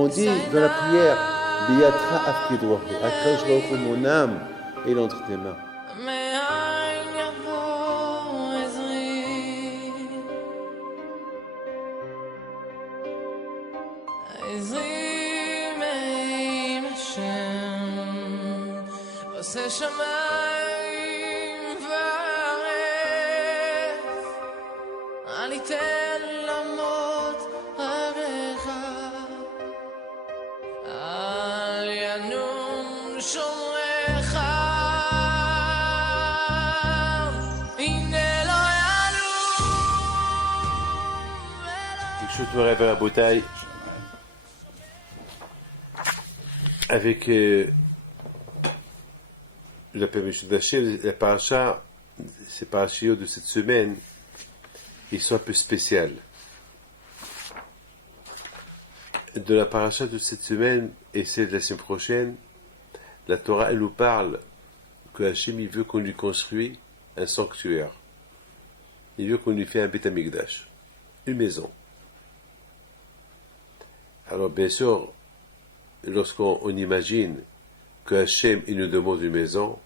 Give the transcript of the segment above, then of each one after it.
On dit dans la prière, Biyatra afkidrohu, Akadosh Baruch Hu, mon âme est entre tes mains. Je te rêve à la bouteille avec la permission d'Hachem, la paracha, ces parachiots de cette semaine, ils sont un peu spéciales. De la paracha de cette semaine et celle de la semaine prochaine, la Torah, elle nous parle que Hachem, il veut qu'on lui construise un sanctuaire. Il veut qu'on lui fasse un Beth Amikdash, une maison. Alors, bien sûr, lorsqu'on imagine que Hachem, il nous demande une maison,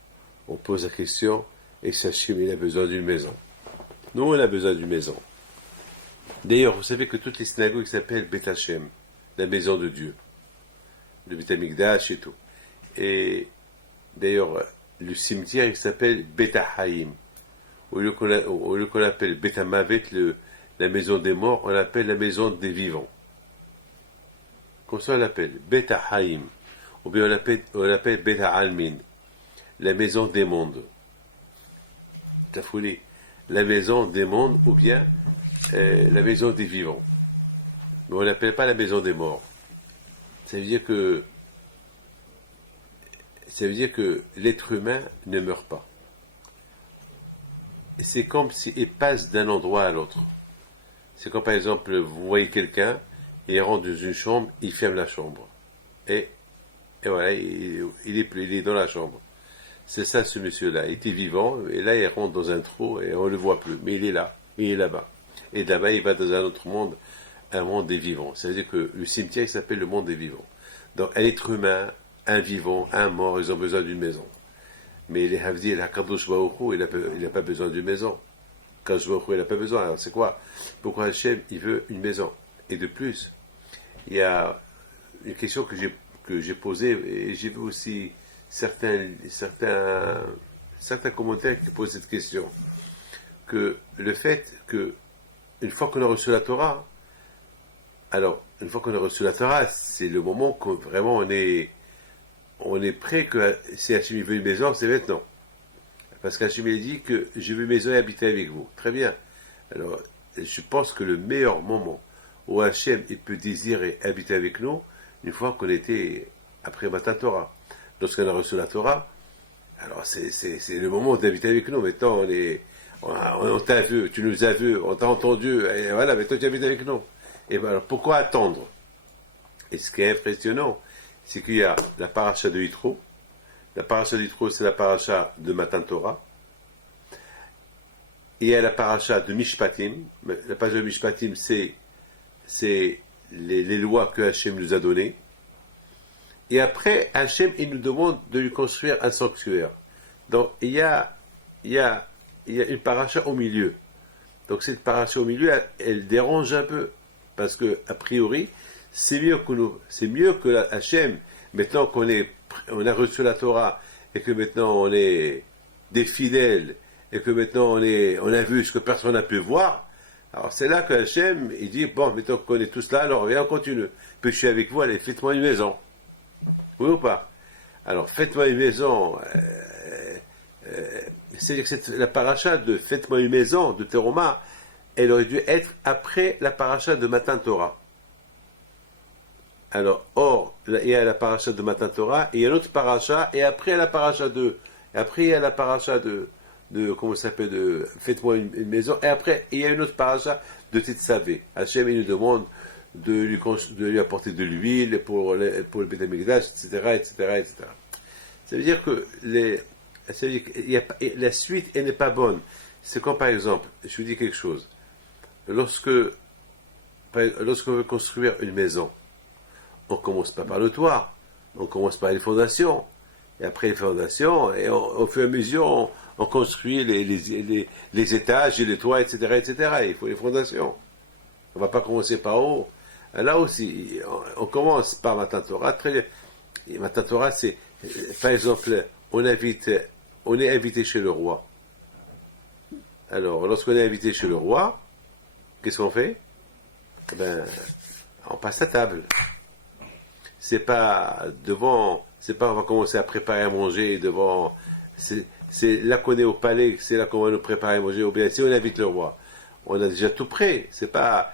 on pose la question, et si Hachem, il a besoin d'une maison? Nous, on a besoin d'une maison. D'ailleurs, vous savez que toutes les synagogues s'appellent Beth Hachem, la maison de Dieu, le Beth Amikdash et tout. Et d'ailleurs, le cimetière, il s'appelle Beth Haïm. Au lieu qu'on appelle Beth Hamavet, la maison des morts, on l'appelle la maison des vivants. Comme ça on l'appelle, Beth Haïm, ou bien on l'appelle Beth Almin, la maison des mondes. T'as foulé, la maison des mondes, ou bien la maison des vivants. Mais on l'appelle pas la maison des morts. Ça veut dire que l'être humain ne meurt pas. Et c'est comme s'il passe d'un endroit à l'autre. C'est comme par exemple, vous voyez quelqu'un, et il rentre dans une chambre, il ferme la chambre. Et voilà, il est dans la chambre. C'est ça, ce monsieur-là. Il était vivant, et là, il rentre dans un trou, et on ne le voit plus. Mais il est là, il est là-bas. Et là-bas, il va dans un autre monde, un monde des vivants. Ça veut dire que le cimetière, il s'appelle le monde des vivants. Donc, un être humain, un vivant, un mort, ils ont besoin d'une maison. Mais les Havdi, le Hakadosh Baruch Hu, il n'a pas besoin d'une maison. Kadosh Baruch Hu, il n'a pas besoin. Alors, c'est quoi? Pourquoi Hachem, il veut une maison? Et de plus, il y a une question que j'ai posée, et j'ai vu aussi certains commentaires qui posent cette question, que le fait que, une fois qu'on a reçu la Torah, c'est le moment que vraiment on est prêt que si Hachem veut une maison, c'est maintenant. Parce qu'Hachem a dit que je veux une maison et habiter avec vous. Très bien. Alors, je pense que le meilleur moment où Hachem il peut désirer habiter avec nous, une fois qu'on était après Matan Torah. Lorsqu'on a reçu la Torah, alors c'est le moment d'habiter avec nous. Maintenant, on t'a vu, tu nous as vu, on t'a entendu, et voilà, maintenant tu habites avec nous. Et ben alors, pourquoi attendre? Et ce qui est impressionnant, c'est qu'il y a la paracha de Yitro. La paracha de Yitro, c'est la paracha de Matan Torah. Et il y a la paracha de Mishpatim. La paracha de Mishpatim, c'est les lois que Hachem nous a données. Et après, Hachem, il nous demande de lui construire un sanctuaire. Donc, il y a une paracha au milieu. Donc, cette paracha au milieu, elle dérange un peu. Parce que, a priori, c'est mieux que Hachem, maintenant qu'on a reçu la Torah, et que maintenant on est des fidèles, et que maintenant on a vu ce que personne n'a pu voir. Alors c'est là que Hachem, il dit, bon, maintenant qu'on est tous là, alors viens, on continue. Puis je suis avec vous, allez, faites-moi une maison. Oui ou pas? Alors, faites-moi une maison. C'est-à-dire que la paracha de faites-moi une maison de Teroma, elle aurait dû être après la paracha de Matan Torah. Alors, il y a la paracha de Matan Torah, et il y a une autre paracha, et après il y a la paracha de, comment ça s'appelle, de faites-moi une maison, et après il y a une autre paracha de Tetzavé. Hachem, il nous demande de lui apporter de l'huile pour le Beth Amikdash, etc. Ça veut dire que la suite, elle n'est pas bonne. C'est comme par exemple, je vous dis quelque chose, lorsqu'on veut construire une maison, on commence pas par le toit, on commence par les fondations. Et après les fondations, et au fur et à mesure, on construit les étages et les toits, etc., etc. Il faut les fondations. On ne va pas commencer par haut. Là aussi, on commence par Matan Torah. Matan Torah, c'est, par exemple, on est invité chez le roi. Alors, lorsqu'on est invité chez le roi, qu'est-ce qu'on fait? On passe à table. C'est pas on va commencer à préparer à manger devant, c'est là qu'on est au palais, c'est là qu'on va nous préparer à manger, ou bien si on invite le roi, on a déjà tout prêt, c'est pas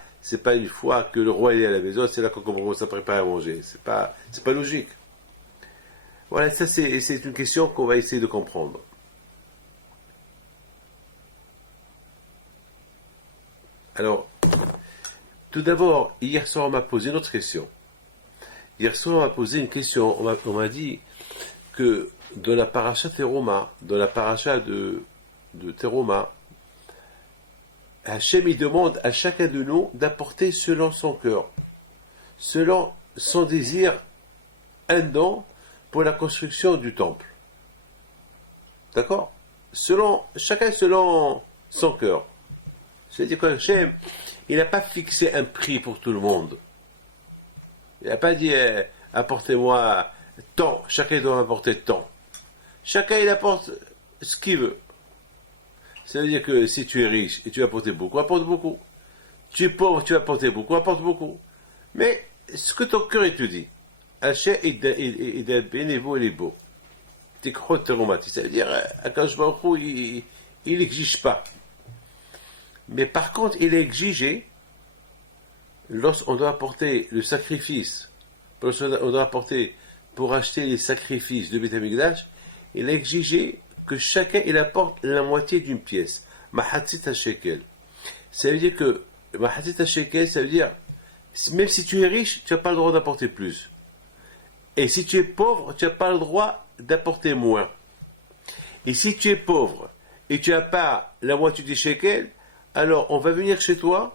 une fois que le roi est à la maison, c'est là qu'on commence à préparer à manger, c'est pas logique. Voilà, ça c'est une question qu'on va essayer de comprendre. Alors, tout d'abord, hier soir on m'a posé une autre question. Hier soir, on m'a posé une question. On m'a dit que dans la paracha Teruma, dans la paracha de Teruma, Hachem, il demande à chacun de nous d'apporter selon son cœur, selon son désir, un don pour la construction du temple. D'accord? Chacun selon son cœur. C'est-à-dire qu'Hachem, il n'a pas fixé un prix pour tout le monde. Il n'a pas dit apportez-moi tant, chacun doit apporter tant. Chacun il apporte ce qu'il veut. Ça veut dire que si tu es riche et tu vas apporter beaucoup, apporte beaucoup. Tu es pauvre, tu vas apporter beaucoup, apporte beaucoup. Mais ce que ton cœur te dit, Hachem est bénévole et beau. Ça veut dire Akadosh Baruch Hu, il n'exige pas. Mais par contre, il est exigé lorsqu'on doit apporter le sacrifice, on doit apporter pour acheter les sacrifices de Beth Amikdash, il a exigé que chacun il apporte la moitié d'une pièce. Mahatzit HaShekel. Ça veut dire que Mahatzit HaShekel, ça veut dire même si tu es riche, tu n'as pas le droit d'apporter plus. Et si tu es pauvre, tu n'as pas le droit d'apporter moins. Et si tu es pauvre et tu n'as pas la moitié du shekel, alors on va venir chez toi,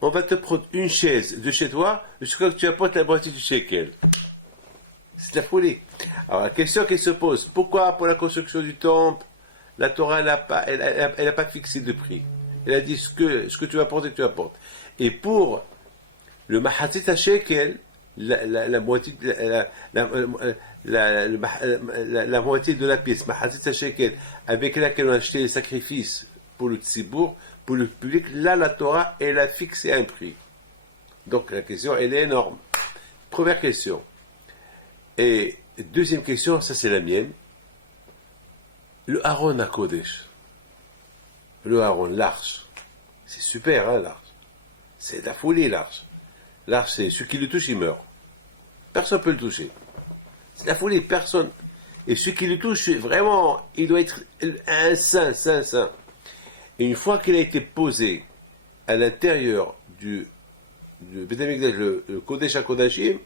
on va te prendre une chaise de chez toi jusqu'à ce que tu apportes la moitié du shekel. C'est la folie. Alors la question qui se pose, pourquoi pour la construction du temple, la Torah n'a pas fixé de prix? Elle a dit ce que tu vas apporter, tu apportes. Et pour le Mahatzit HaShekel, la moitié de la pièce, Mahatzit HaShekel, avec laquelle on a acheté les sacrifices pour le Tzibour, pour le public, là la Torah, elle a fixé un prix. Donc la question, elle est énorme. Première question. Et deuxième question, ça c'est la mienne. Le Aaron HaKodesh. Le Aaron, l'arche. C'est super, hein, l'arche. C'est de la folie, l'arche. L'arche, c'est celui qui le touche, il meurt. Personne ne peut le toucher. C'est de la folie, personne. Et celui qui le touche, vraiment, il doit être un saint. Et une fois qu'il a été posé à l'intérieur du Beth Amikdash, le Kodesh HaKodashim,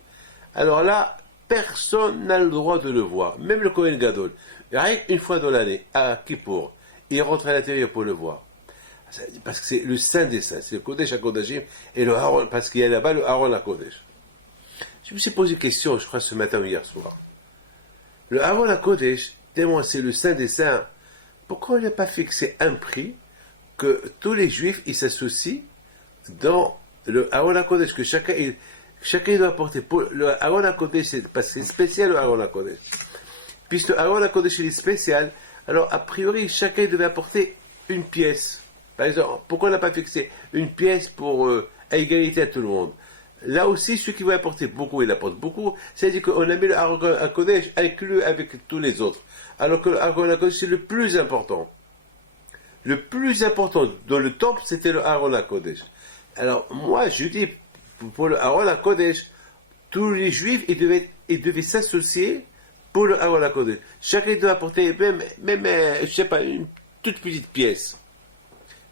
alors là, personne n'a le droit de le voir. Même le Kohen Gadol. Rien qu'une fois dans l'année, à Kippour, il rentre à l'intérieur pour le voir. Parce que c'est le Saint des Saints, c'est le Kodesh HaKodashim et le Aaron, parce qu'il y a là-bas le Aaron HaKodesh. Je me suis posé une question, je crois, ce matin ou hier soir. Le Aaron HaKodesh, tellement c'est le Saint des Saints, pourquoi on n'a pas fixé un prix que tous les Juifs ils s'associent dans le Aaron HaKodesh, que chacun doit apporter. Pour le Aaron HaKodesh, c'est parce que c'est spécial le Aaron HaKodesh. Puisque le Aaron HaKodesh il est spécial, alors a priori chacun devait apporter une pièce. Par exemple, pourquoi on n'a pas fixé une pièce pour à égalité à tout le monde? Là aussi, celui qui veut apporter beaucoup, il apporte beaucoup. C'est-à-dire qu'on a mis le Aaron HaKodesh inclus avec tous les autres. Alors que le Aaron HaKodesh, c'est le plus important. Le plus important dans le temple, c'était le Aaron HaKodesh. Alors, moi, je dis, pour le Aaron HaKodesh, tous les Juifs, ils devaient s'associer pour le Aaron HaKodesh. Chacun doit apporter même je sais pas, une toute petite pièce.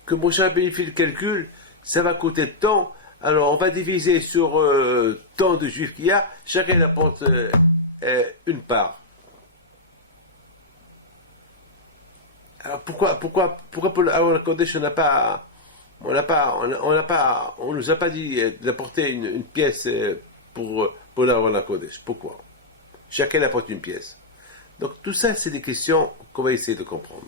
Que mon cher Rabbeinu fait le calcul, ça va coûter tant. Alors, on va diviser sur tant de Juifs qu'il y a, chacun apporte une part. Alors, pourquoi pour le Aaron HaKodesh, on nous a pas dit d'apporter une pièce pour pour l'Aron Kodesh. Pourquoi? Chacun apporte une pièce. Donc tout ça, c'est des questions qu'on va essayer de comprendre.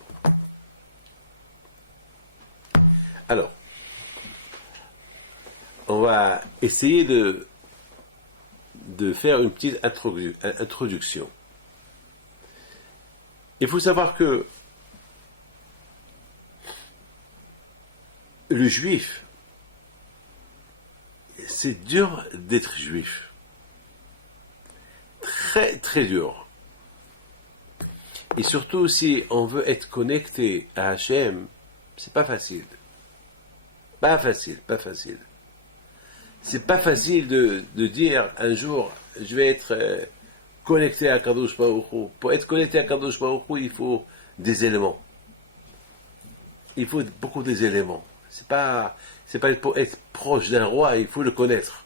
Alors, on va essayer de faire une petite introduction. Il faut savoir que le juif, c'est dur d'être juif. Très, très dur. Et surtout, si on veut être connecté à Hachem, c'est pas facile. Pas facile. C'est pas facile de dire un jour, je vais être connecté à Kadosh Baruch Hu. Pour être connecté à Kadosh Baruch Hu, il faut des éléments. Il faut beaucoup des éléments. C'est pas pour être proche d'un roi, il faut le connaître.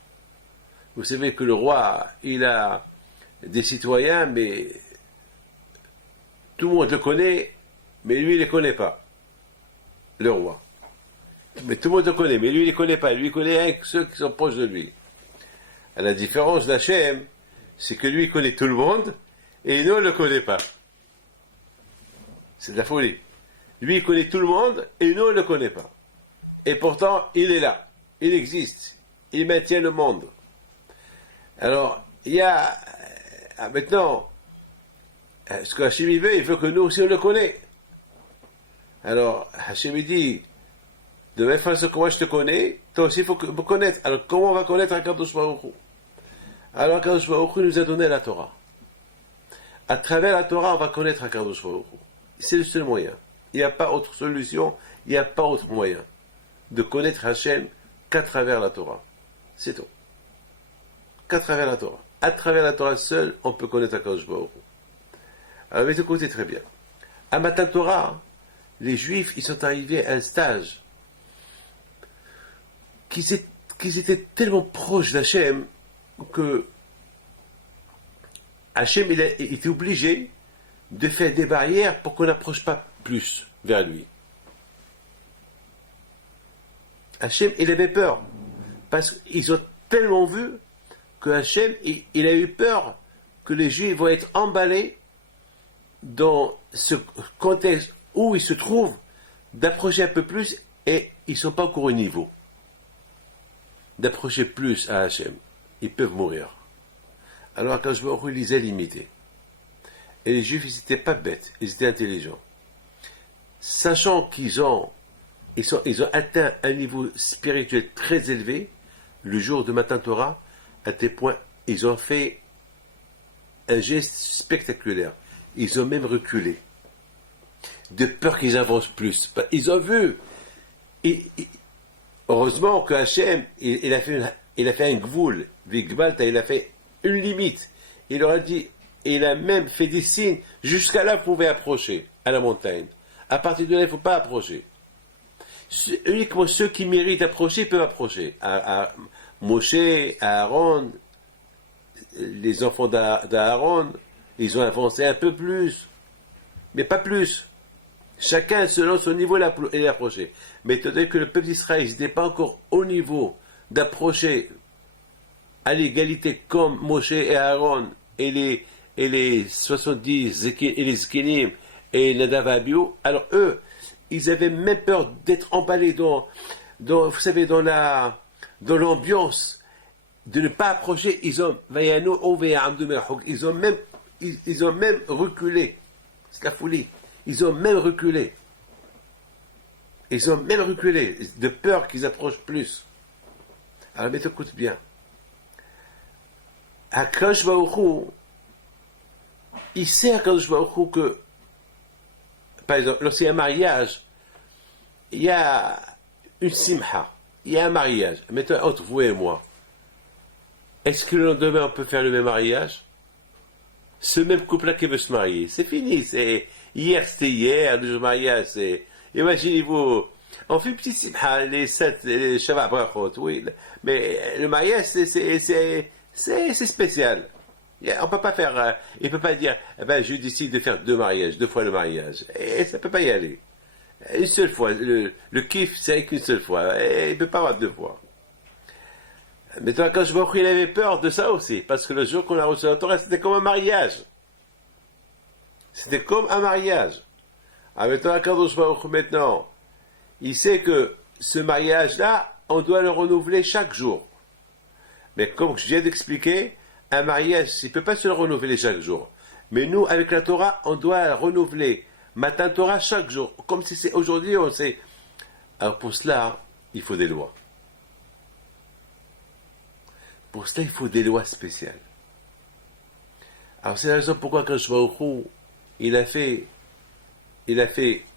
Vous savez que le roi, il a des citoyens, mais tout le monde le connaît, mais lui, il ne les connaît pas. Le roi. Mais tout le monde le connaît, mais lui, il ne les connaît pas. Lui, il connaît rien que ceux qui sont proches de lui. À la différence d'Hachem, c'est que lui, il connaît tout le monde, et nous, on ne le connaît pas. C'est de la folie. Lui, il connaît tout le monde, et nous, on ne le connaît pas. Et pourtant, il est là. Il existe. Il maintient le monde. Alors, il y a... maintenant, ce que Hachem veut, il veut que nous aussi, on le connaît. Alors, Hachem dit, de même façon que moi je te connais, toi aussi il faut me connaître. Alors, comment on va connaître Akadosh Baruch Hu? Alors, Akadosh Baruch Hu nous a donné la Torah. À travers la Torah, on va connaître Akadosh Baruch Hu. C'est le seul moyen. Il n'y a pas autre solution, il n'y a pas autre moyen de connaître Hachem qu'à travers la Torah. C'est tout. Qu'à travers la Torah. À travers la Torah seule, on peut connaître Akadosh Baruch Hu. Alors, mais écoutez très bien. À Matan Torah, les Juifs, ils sont arrivés à un stage qu'ils étaient tellement proches d'Hachem que Hachem il était obligé de faire des barrières pour qu'on n'approche pas plus vers lui. Hachem, il avait peur parce qu'ils ont tellement vu que Hachem, il a eu peur que les Juifs vont être emballés dans ce contexte où ils se trouvent, d'approcher un peu plus, et ils ne sont pas encore au niveau. D'approcher plus à Hachem. Ils peuvent mourir. Alors Akadosh Baruch Hu les a limités. Et les Juifs, ils n'étaient pas bêtes, ils étaient intelligents. Sachant qu'ils ont atteint un niveau spirituel très élevé, le jour de Matan Torah, à tel point, ils ont fait un geste spectaculaire. Ils ont même reculé. De peur qu'ils avancent plus. Ils ont vu. Heureusement que Hachem, il a fait un gvoul, il a fait une limite. Il leur a dit, il a même fait des signes, jusqu'à là, vous pouvez approcher, à la montagne. À partir de là, il ne faut pas approcher. Uniquement ceux qui méritent d'approcher peuvent approcher. À Moshe, à Aaron, les enfants d'Aaron, ils ont avancé un peu plus, mais pas plus. Chacun, selon son niveau, est approché. Mais étant donné que le peuple d'Israël n'était pas encore au niveau d'approcher à l'égalité comme Moshe et Aaron et les 70 et les Zkinim et Nadav et Abihu, alors eux, ils avaient même peur d'être emballés dans vous savez, dans l'ambiance, de ne pas approcher. Ils ont même reculé. C'est la folie. Ils ont même reculé. De peur qu'ils approchent plus. Alors, mais écoute bien. Akadosh Baruch Hu, il sait Akadosh Baruch Hu que, par exemple, lorsqu'il y a un mariage, il y a une simha, il y a un mariage. Maintenant, entre vous et moi, est-ce que le lendemain on peut faire le même mariage? Ce même couple-là qui veut se marier, c'est fini. Hier c'était hier, le mariage c'est. Imaginez-vous, on fait une petite simha, les 7, les Shabbat Brachot, oui, mais le mariage c'est spécial. On peut pas faire, il peut pas dire, je décide de faire 2 mariages, 2 fois le mariage, et ça peut pas y aller. Une seule fois, le kiff c'est qu'une seule fois, et il peut pas avoir 2 fois. Mais toi, quand je vois qu'il avait peur de ça aussi, parce que le jour qu'on a reçu la Torah, c'était comme un mariage. C'était comme un mariage. Avec toi, quand je vois maintenant, il sait que ce mariage-là, on doit le renouveler chaque jour. Mais comme je viens d'expliquer, un mariage, il ne peut pas se le renouveler chaque jour. Mais nous, avec la Torah, on doit renouveler Matin Torah chaque jour. Comme si c'est aujourd'hui, on sait. Alors pour cela, il faut des lois. Pour cela, il faut des lois spéciales. Alors c'est la raison pourquoi quand je vois il a fait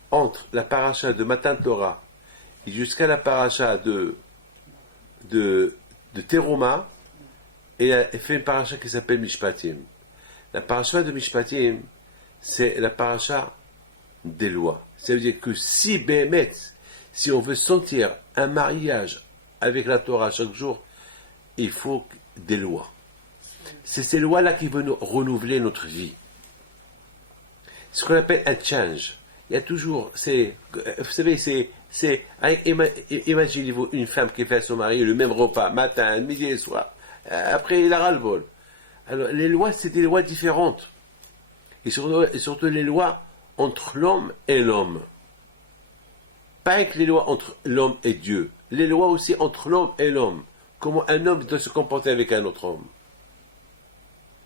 entre la paracha de Matan Torah et jusqu'à la paracha de Teruma, et il a fait une paracha qui s'appelle Mishpatim. La paracha de Mishpatim, c'est la paracha des lois. Ça veut dire que si Béhémet, si on veut sentir un mariage avec la Torah chaque jour, il faut des lois. C'est ces lois-là qui vont nous renouveler notre vie. Ce qu'on appelle un change. Il y a toujours, vous savez, imaginez-vous une femme qui fait à son mari le même repas, matin, midi et soir. Après, il a ras-le-bol. Alors, les lois, c'est des lois différentes. Et surtout les lois entre l'homme et l'homme. Pas avec les lois entre l'homme et Dieu. Les lois aussi entre l'homme et l'homme. Comment un homme doit se comporter avec un autre homme.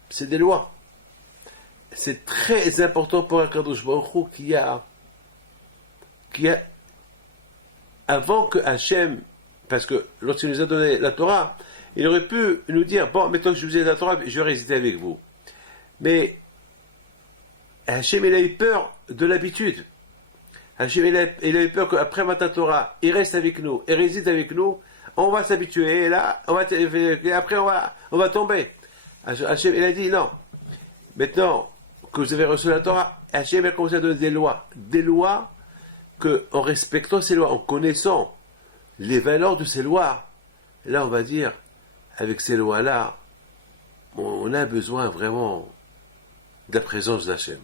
C'est des lois. C'est très important pour un Kadosh Baruch Hu qui a avant que Hachem, parce que lorsqu'il nous a donné la Torah, il aurait pu nous dire, bon, maintenant que je vous ai la Torah, je vais résider avec vous. Mais Hachem, il a eu peur de l'habitude. Hachem, il a eu peur qu'après Matan Torah, il reste avec nous, il réside avec nous, on va s'habituer, et là, et après on va tomber. Hachem, il a dit, non, maintenant que vous avez reçu la Torah, Hachem a commencé à donner des lois que, en respectant ces lois, en connaissant les valeurs de ces lois, là on va dire, avec ces lois-là, on a besoin vraiment de la présence d'Hachem.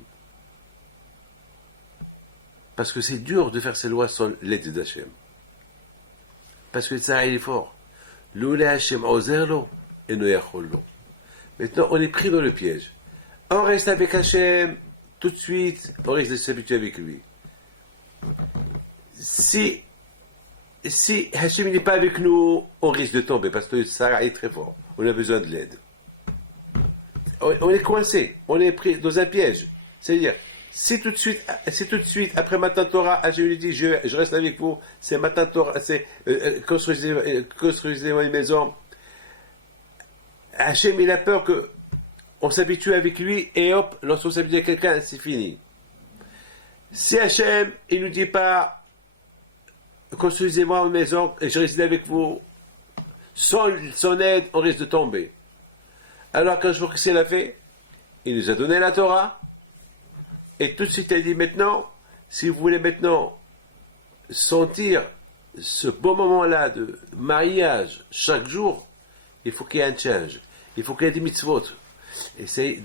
Parce que c'est dur de faire ces lois sans l'aide d'Hachem. Parce que ça, il est fort. L'oulé Hachem ozerlo et noyachollo. Maintenant, on est pris dans le piège. On reste avec Hachem, tout de suite, on risque de s'habituer avec lui. Si Hachem n'est pas avec nous, on risque de tomber, parce que ça est très fort. On a besoin de l'aide. On est coincé, on est pris dans un piège. C'est-à-dire, si tout de suite, après Matan Torah, Hachem lui dit, je reste avec vous, c'est Matan Torah, c'est construisez-moi une maison. Hachem, il a peur qu'on s'habitue avec lui, et hop, lorsqu'on s'habitue avec quelqu'un, c'est fini. Si Hachem, il ne nous dit pas, construisez-moi une maison et je réside avec vous, sans son aide, on risque de tomber. Alors, quand je vois que c'est la fait, il nous a donné la Torah, et tout de suite, il dit maintenant, si vous voulez maintenant sentir ce beau moment-là de mariage chaque jour, il faut qu'il y ait un change. Il faut qu'il y ait des mitzvot. Et il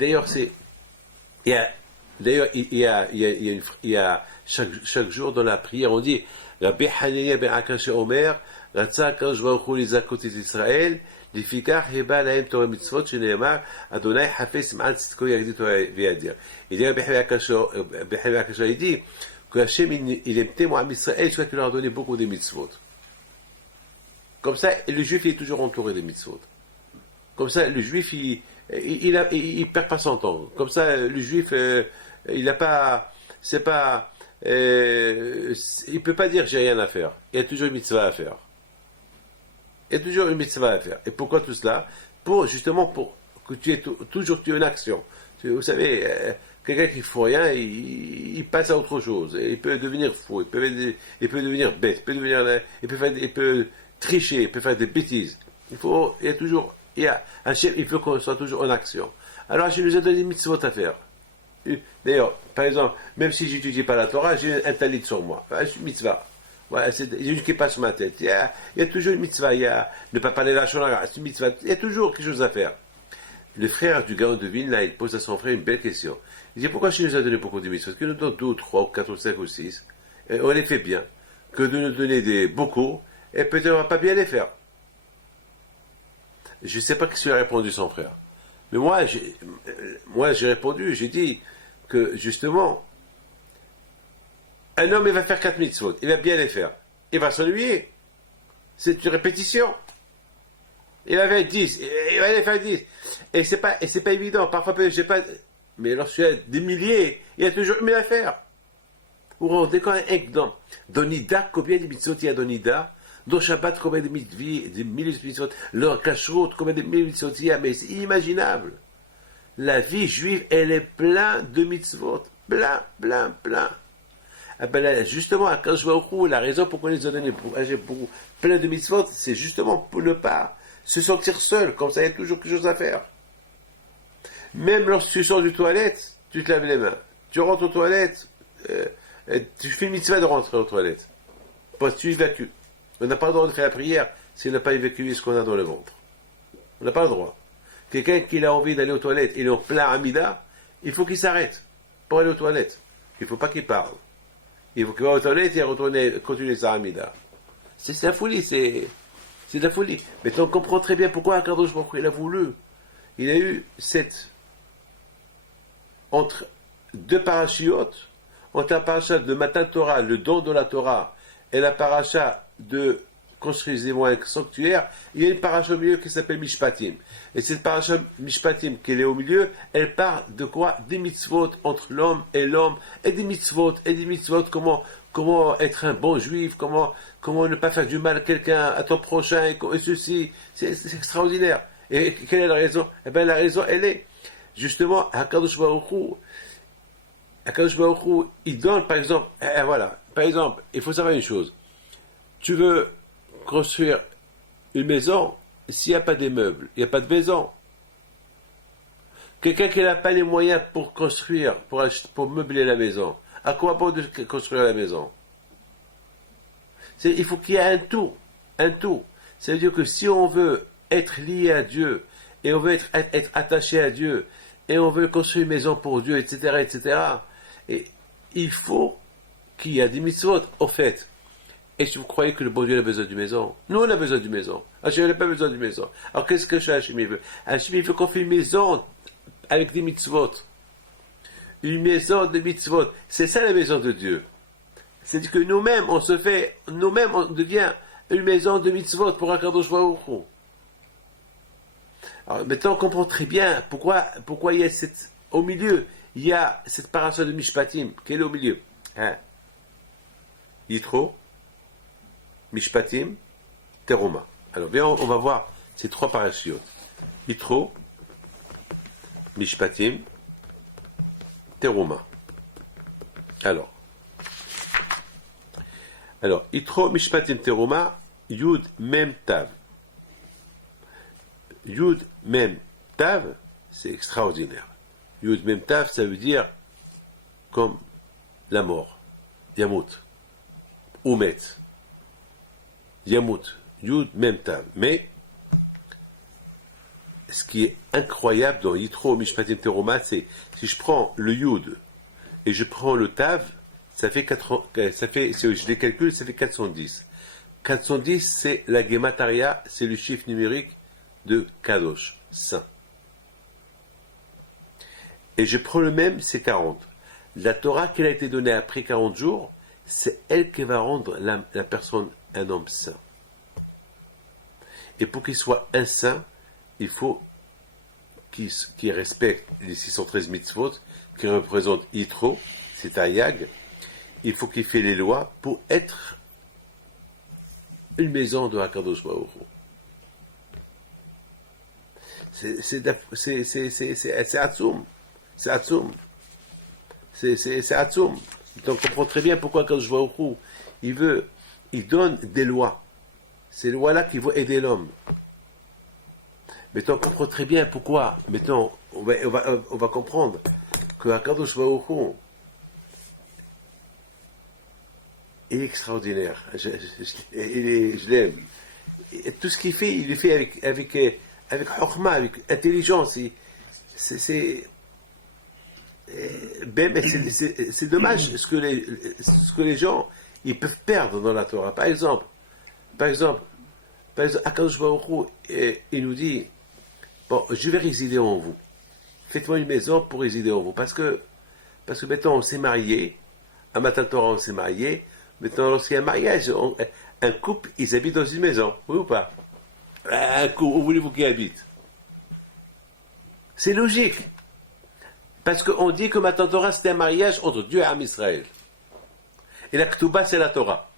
y a chaque jour dans la prière, on dit, Rabbi Hanania ben Akash Omer, Ratza Kadosh Baruch Hu lizakot et Israël, לפיכך הבא להם תורה מצוות שנאמר, אדוני חפש מעל צדקו יגדיל תורה וידיר. Il dit, Rabbi Akash, il dit que Hachem, il aime tellement à Israël, soit qu'il leur a donné beaucoup de mitzvot. Comme ça, le juif est toujours entouré des mitzvot. Comme ça, le juif, il perd pas son temps. Comme ça, le juif, il n'a pas, c'est pas, il peut pas dire j'ai rien à faire. Il y a toujours une mitzvah à faire. Il y a toujours une mitzvah à faire. Et pourquoi tout cela? Justement pour que tu aies toujours une action. Vous savez, quelqu'un qui ne fait rien, il passe à autre chose. Et il peut devenir fou, il peut devenir bête, il peut tricher, il peut faire des bêtises. Il faut qu'on soit toujours en action. Alors, je nous ai donné des mitzvot à faire. D'ailleurs, par exemple, même si je n'étudie pas la Torah, j'ai un talit sur moi. C'est une mitzvah. Voilà, c'est une qui passe sur ma tête. Il y a toujours une mitzvah. Il y a ne pas parler la shonara, c'est une mitzvah. Il y a toujours quelque chose à faire. Le frère du Gaon de Vilna, il pose à son frère une belle question. Il dit, pourquoi je nous a donné beaucoup de mitzvot? Que nous donne 2 ou 3 ou 4 ou 5 ou 6. Et on les fait bien. Que de nous donner beaucoup, et peut-être on ne va pas bien les faire. Je ne sais pas ce qu'il a répondu son frère. Mais moi, j'ai répondu, j'ai dit que justement, un homme, il va faire 4 mitzvot, il va bien les faire. Il va s'ennuyer. C'est une répétition. Il avait 10, il va les faire 10. Et c'est pas évident. Parfois, j'ai pas. Mais lorsqu'il y a des milliers, il y a toujours 1000 à faire. Vous vous rendez compte, dans Nida, combien de mitzvot il y a dans Nida? Dans Shabbat, combien de milliers de mitzvot? Dans Kashrut, combien de milliers de mitzvot il y a? Mais c'est inimaginable. La vie juive, elle est pleine de mitzvot. Plein. Ah ben justement, quand je vois au coup, la raison pour qu'on les a donné pour plein de mitzvot, c'est justement pour ne pas se sentir seul, comme ça il y a toujours quelque chose à faire. Même lorsque tu sors du toilette, tu te laves les mains. Tu rentres aux toilettes, tu fais une mitzvah de rentrer aux toilettes. Parce que tu évacues. On n'a pas le droit de faire la prière si on n'a pas évacué ce qu'on a dans le ventre. On n'a pas le droit. Quelqu'un qui a envie d'aller aux toilettes, il est en plein Amida, il faut qu'il s'arrête pour aller aux toilettes. Il ne faut pas qu'il parle. Il faut qu'il va aux toilettes et continuer sa Amida. C'est la folie, c'est de la folie. Maintenant, on comprend très bien pourquoi Akadosh Baruch Hu, il a voulu. Il a eu entre deux parachiotes, entre la paracha de Matan Torah, le don de la Torah, et la paracha de construisez-moi un sanctuaire, il y a une paracha au milieu qui s'appelle Mishpatim. Et cette paracha Mishpatim qui est au milieu, elle parle de quoi? Des mitzvot entre l'homme, et des mitzvot, comment être un bon juif, comment ne pas faire du mal à quelqu'un, à ton prochain, et ceci, c'est extraordinaire. Et quelle est la raison? Eh bien, la raison, elle est, justement, HaKadosh Baruch Hu, il donne, par exemple, il faut savoir une chose. Tu veux construire une maison, s'il n'y a pas des meubles, il n'y a pas de maison. Quelqu'un qui n'a pas les moyens pour construire, pour meubler la maison, à quoi bon de construire la maison? Il faut qu'il y ait un tout. Ça veut dire que si on veut être lié à Dieu, et on veut être attaché à Dieu, et on veut construire une maison pour Dieu, etc., et il faut qu'il y ait des mitzvot, au fait. Et si vous croyez que le bon Dieu a besoin d'une maison, nous on a besoin d'une maison. Hachem n'a pas besoin d'une maison. Alors qu'est-ce que Hachem veut? Hachem veut qu'on fasse une maison avec des mitzvot. Une maison de mitzvot. C'est ça la maison de Dieu. C'est-à-dire que nous-mêmes, on devient une maison de mitzvot pour un Kadosh Baruch Hu. Alors maintenant on comprend très bien pourquoi il y a au milieu, il y a cette paracha de Mishpatim. Quelle est au milieu? Yitro, Mishpatim, Teruma. Alors bien, on va voir ces trois parachiotes. Yitro, Mishpatim, Teruma. Alors, Yitro, Mishpatim, Teruma, Yud, Mem, Tav. Yud, Mem, Tav, c'est extraordinaire. Yud, Mem, Tav, ça veut dire comme la mort. Yamut. Umet. Yamut. Yud, Mem, Tav. Mais, ce qui est incroyable dans Yitro, Mishpatim, Teruma, c'est si je prends le Yud et je prends le Tav, si je les calcule, ça fait 410. 410, c'est la Gemataria, c'est le chiffre numérique de Kadosh, saint. Et je prends le même, c'est 40. La Torah qui a été donnée après 40 jours, c'est elle qui va rendre la personne un homme saint. Et pour qu'il soit un saint, il faut qu'il respecte les 613 mitzvot, qui représentent Yitro, c'est un Yag. Il faut qu'il fait les lois pour être une maison de HaKadosh Baruch Hu. C'est Atzoum. C'est Atzoum. C'est Atzoum. Donc on comprend très bien pourquoi HaKadosh Baruch Hu, il donne des lois. Ces lois-là qui vont aider l'homme. Maintenant on comprend très bien pourquoi. Maintenant on va comprendre que HaKadosh Baruch Hu est extraordinaire. Je l'aime. Tout ce qu'il fait, il le fait avec chokma, avec intelligence. C'est dommage ce que les gens ils peuvent perdre dans la Torah. Par exemple, Akadosh Baruch Hu, il nous dit, bon, je vais résider en vous. Faites-moi une maison pour résider en vous. Parce que maintenant, on s'est marié. À Matan Torah, on s'est marié. Maintenant, lorsqu'il y a un mariage, un couple, ils habitent dans une maison. Oui ou pas? Un couple, où voulez-vous qu'ils habitent? C'est logique. Parce qu'on dit que Matan Torah, c'était un mariage entre Dieu et Am Israël. Et la Ketouba, c'est la Torah.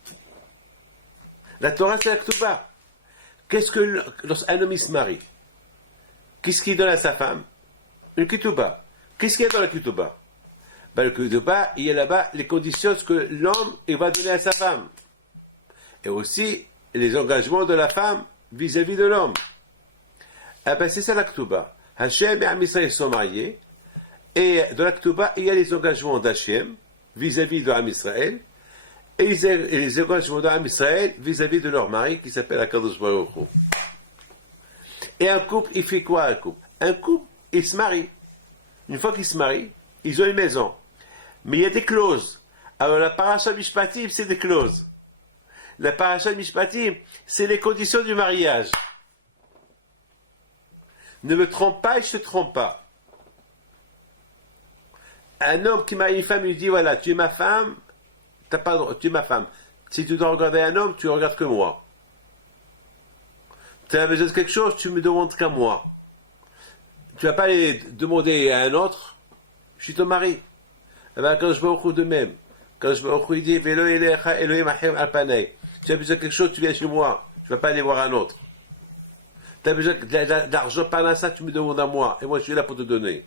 La Torah, c'est la Ketouba. Qu'est-ce que lorsqu'un homme se marie? Qu'est-ce qu'il donne à sa femme? Une Ketouba. Qu'est-ce qu'il y a dans la Ketouba? Ben, le Ketouba, il y a là-bas les conditions que l'homme il va donner à sa femme. Et aussi les engagements de la femme vis-à-vis de l'homme. Eh ben, c'est ça la Ketouba. Hachem et Am Israël sont mariés. Et dans la Ketouba, il y a les engagements d'Hachem vis-à-vis de Am Israël. Et les engagements d'Am Israël vis-à-vis de leur mari qui s'appelle Akadosh Baruch Hu. Et un couple, il fait quoi un couple? Un couple, il se marie. Une fois qu'ils se marient, ils ont une maison. Mais il y a des clauses. Alors la paracha Mishpatim, c'est des clauses. La paracha Mishpatim, c'est les conditions du mariage. Ne me trompe pas et je ne te trompe pas. Un homme qui marie une femme, il dit voilà, tu es ma femme, t'as pas le droit, tu es ma femme. Si tu dois regarder un homme, tu ne regardes que moi. Tu as besoin de quelque chose, tu me demandes qu'à moi. Tu ne vas pas aller demander à un autre, je suis ton mari. Eh bien, quand je vais au coup de même, quand je vais au coup, il dit Velo elecha Elohim achem al panei. Tu as besoin de quelque chose, tu viens chez moi. Je ne vais pas aller voir un autre. Tu as besoin d'argent par ça, tu me demandes à moi. Et moi, je suis là pour te donner.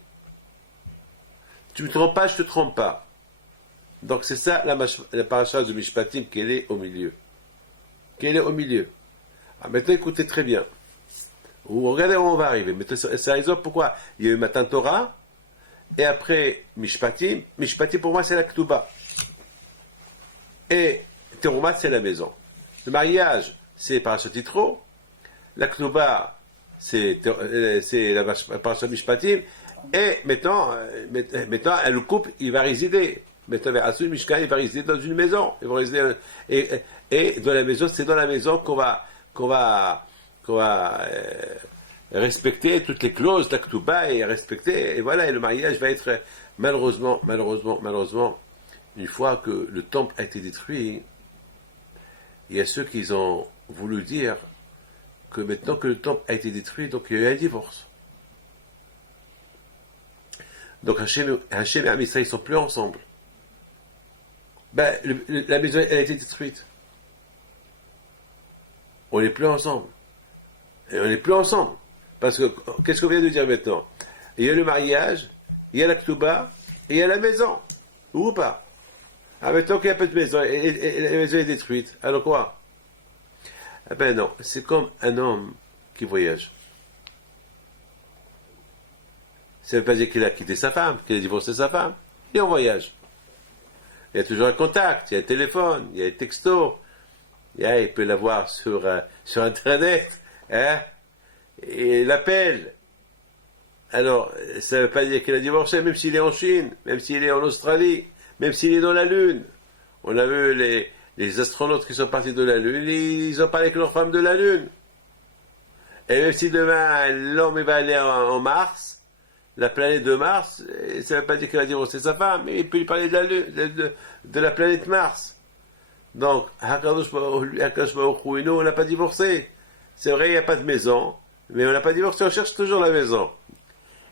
Tu ne me trompes pas, je ne te trompe pas. Donc, c'est ça la paracha de Mishpatim, qu'elle est au milieu. Qu'elle est au milieu. Alors, maintenant, écoutez très bien. Regardez où on va arriver. C'est la raison pourquoi il y a eu Matan Torah, et après Mishpatim. Mishpatim, pour moi, c'est la Ketouba. Et Terumat, c'est la maison. Le mariage, c'est Parashat Yitro. La Ketouba, c'est la Parashat Mishpatim. Et maintenant, le couple, il va résider. Maintenant, Asul Mishkan, il va résider dans une maison. Il va résider, et dans la maison, c'est dans la maison qu'on va respecter toutes les clauses d'Aktouba et respecter. Et voilà, et le mariage va être, malheureusement, une fois que le temple a été détruit, il y a ceux qui ont voulu dire que maintenant que le temple a été détruit, donc il y a eu un divorce. Donc Hachem et Am Israël ne sont plus ensemble. Ben, la maison, elle a été détruite. On n'est plus ensemble. Et on n'est plus ensemble. Parce que, qu'est-ce qu'on vient de dire maintenant? Il y a le mariage, il y a la Ketouba, et il y a la maison. Ou pas? Ah, maintenant qu'il n'y a pas de maison, et la maison est détruite. Alors quoi? Eh ben non, c'est comme un homme qui voyage. Ça ne veut pas dire qu'il a quitté sa femme, qu'il a divorcé sa femme. Il est en voyage. Il y a toujours un contact, il y a un téléphone, il y a un texto. Il peut l'avoir sur Internet. Hein? Et il l'appelle. Alors, ça ne veut pas dire qu'il a divorcé, même s'il est en Chine, même s'il est en Australie, même s'il est dans la Lune. On a vu les astronautes qui sont partis de la Lune, ils ont parlé avec leur femme de la Lune. Et même si demain, l'homme va aller en Mars, la planète de Mars, ça ne veut pas dire qu'il a divorcé sa femme, mais il peut lui parler de la Lune, de la planète Mars. Donc, Hakadosh Baruch Hu, on n'a pas divorcé. C'est vrai, il n'y a pas de maison, mais on n'a pas divorcé, on cherche toujours la maison.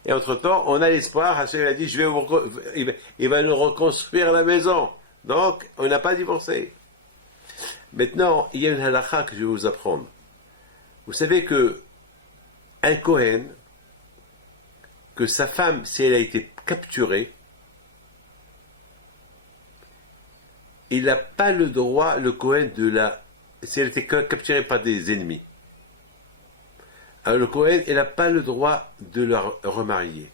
Et entre-temps, on a l'espoir, Hachem a dit, il va nous reconstruire la maison. Donc, on n'a pas divorcé. Maintenant, il y a une halakha que je vais vous apprendre. Vous savez que un Kohen, que sa femme, si elle a été capturée, il n'a pas le droit, le Kohen, si elle a été capturée par des ennemis. Alors le Kohen, il n'a pas le droit de la remarier.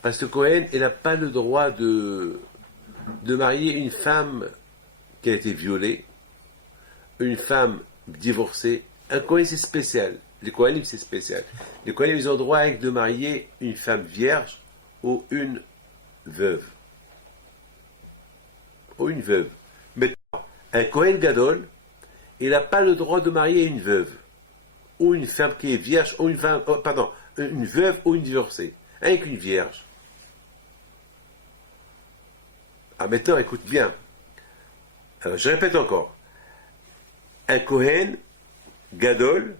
Parce que le Kohen, il n'a pas le droit de marier une femme qui a été violée, une femme divorcée. Un Kohen, c'est spécial. Les Kohanim, c'est spécial. Les Kohanim, ils ont le droit de marier une femme vierge ou une veuve. Ou une veuve. Maintenant, un Kohen Gadol, il n'a pas le droit de marier une veuve. ou une femme qui est vierge, ou une femme, une veuve ou une divorcée, avec une vierge. Ah, maintenant, écoute bien. Alors, je répète encore. Un Kohen, Gadol,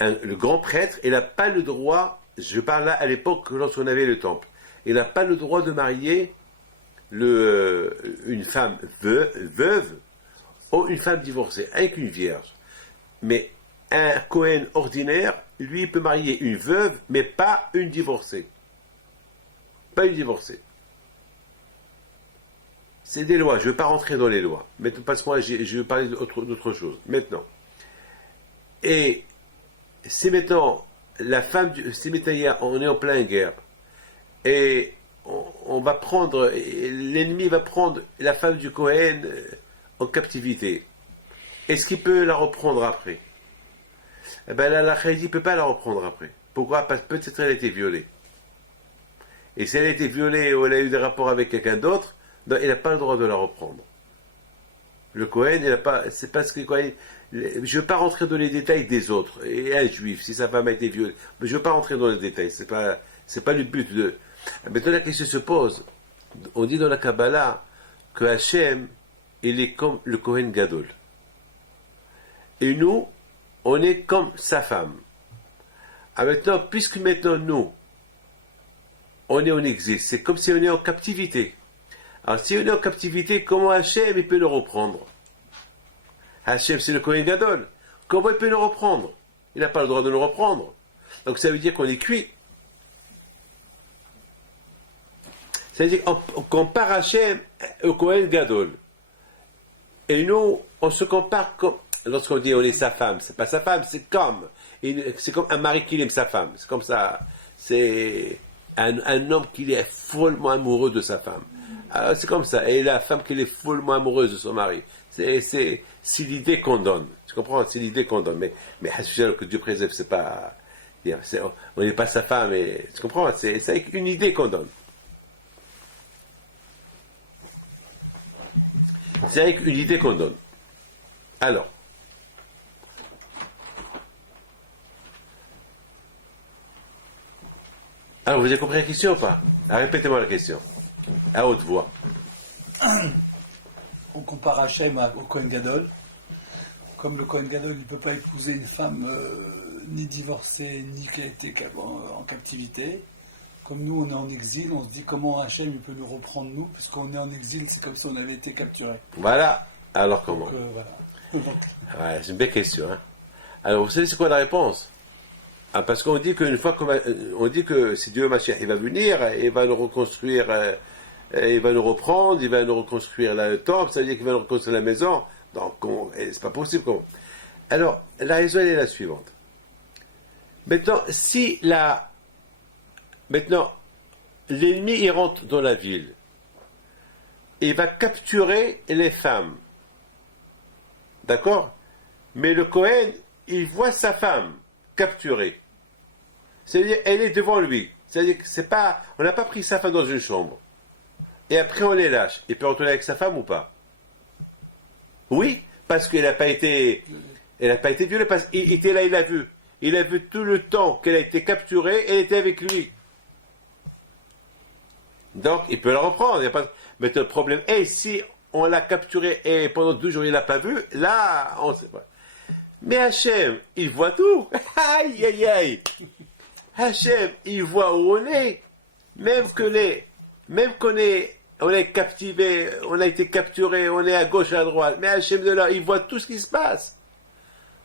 le grand prêtre, il n'a pas le droit, je parle là à l'époque lorsqu'on avait le temple, il n'a pas le droit de marier une femme veuve ou une femme divorcée, avec une vierge. Mais un Kohen ordinaire, lui, il peut marier une veuve, mais pas une divorcée. Pas une divorcée. C'est des lois, je ne veux pas rentrer dans les lois. Maintenant, parce que moi, je veux parler d'autre chose. Maintenant. Et si maintenant, si maintenant on est en pleine guerre, et on va prendre, l'ennemi va prendre la femme du Kohen en captivité, est-ce qu'il peut la reprendre après? Eh bien là, la Khaïdi ne peut pas la reprendre après. Pourquoi? Parce que peut-être elle a été violée. Et si elle a été violée ou elle a eu des rapports avec quelqu'un d'autre, il n'a pas le droit de la reprendre. Le Kohen, il n'a pas. C'est parce que je ne veux pas rentrer dans les détails des autres. Et un juif, si sa femme a été violée, mais je ne veux pas rentrer dans les détails. C'est pas le but de. Maintenant la question se pose. On dit dans la Kabbalah que Hachem, il est comme le Kohen Gadol. Et nous, on est comme sa femme. Ah, maintenant, puisque maintenant nous, on est en exil, c'est comme si on est en captivité. Alors, si on est en captivité, comment Hachem il peut le reprendre? Hachem, c'est le Kohen Gadol. Comment il peut le reprendre? Il n'a pas le droit de le reprendre. Donc, ça veut dire qu'on est cuit. Ça veut dire qu'on compare Hachem au Kohen Gadol. Et nous, on se compare comme. Lorsqu'on dit on est sa femme, c'est pas sa femme, c'est comme un mari qui aime sa femme. C'est comme ça. C'est un homme qui est follement amoureux de sa femme. C'est comme ça. Et la femme qui est follement amoureuse de son mari. C'est l'idée qu'on donne. Tu comprends? C'est l'idée qu'on donne. Mais que Dieu préserve, c'est pas. On n'est pas sa femme. Et, tu comprends? C'est une idée qu'on donne. C'est avec une idée qu'on donne. Alors. Alors, vous avez compris la question ou pas? Répétez-moi la question. À haute voix. On compare Hachem au Kohen Gadol. Comme le Kohen Gadol, il ne peut pas épouser une femme ni divorcée, ni qui a été en captivité. Comme nous, on est en exil, on se dit comment Hachem il peut nous reprendre nous, puisqu'on est en exil, c'est comme si on avait été capturé. Voilà. Alors comment? Donc, voilà. Ouais, c'est une belle question. Hein? Alors, vous savez c'est quoi la réponse? Parce qu'on dit qu'une fois on dit que si Dieu Mashiach il va venir, il va nous reconstruire, il va nous reprendre, il va nous reconstruire le temple, ça veut dire qu'il va nous reconstruire la maison. Donc c'est pas possible. Alors la raison elle est la suivante. Maintenant l'ennemi il rentre dans la ville, il va capturer les femmes, d'accord? Mais le Kohen il voit sa femme capturée. C'est-à-dire, elle est devant lui. C'est-à-dire que c'est pas, on n'a pas pris sa femme dans une chambre. Et après, on les lâche. Il peut retourner avec sa femme ou pas? Oui, parce qu'elle n'a pas été violée, parce qu'il était là, il l'a vu. Il a vu tout le temps qu'elle a été capturée, elle était avec lui. Donc, il peut la reprendre. Il y a pas... Mais le problème est, si on l'a capturée et pendant 2 jours, il ne l'a pas vue, là, on ne sait pas. Mais Hachem, il voit tout. Aïe, aïe, aïe. Hachem, il voit où on est. Même qu'on est captivé, on a été capturé, on est à gauche, à droite. Mais Hachem de là, il voit tout ce qui se passe.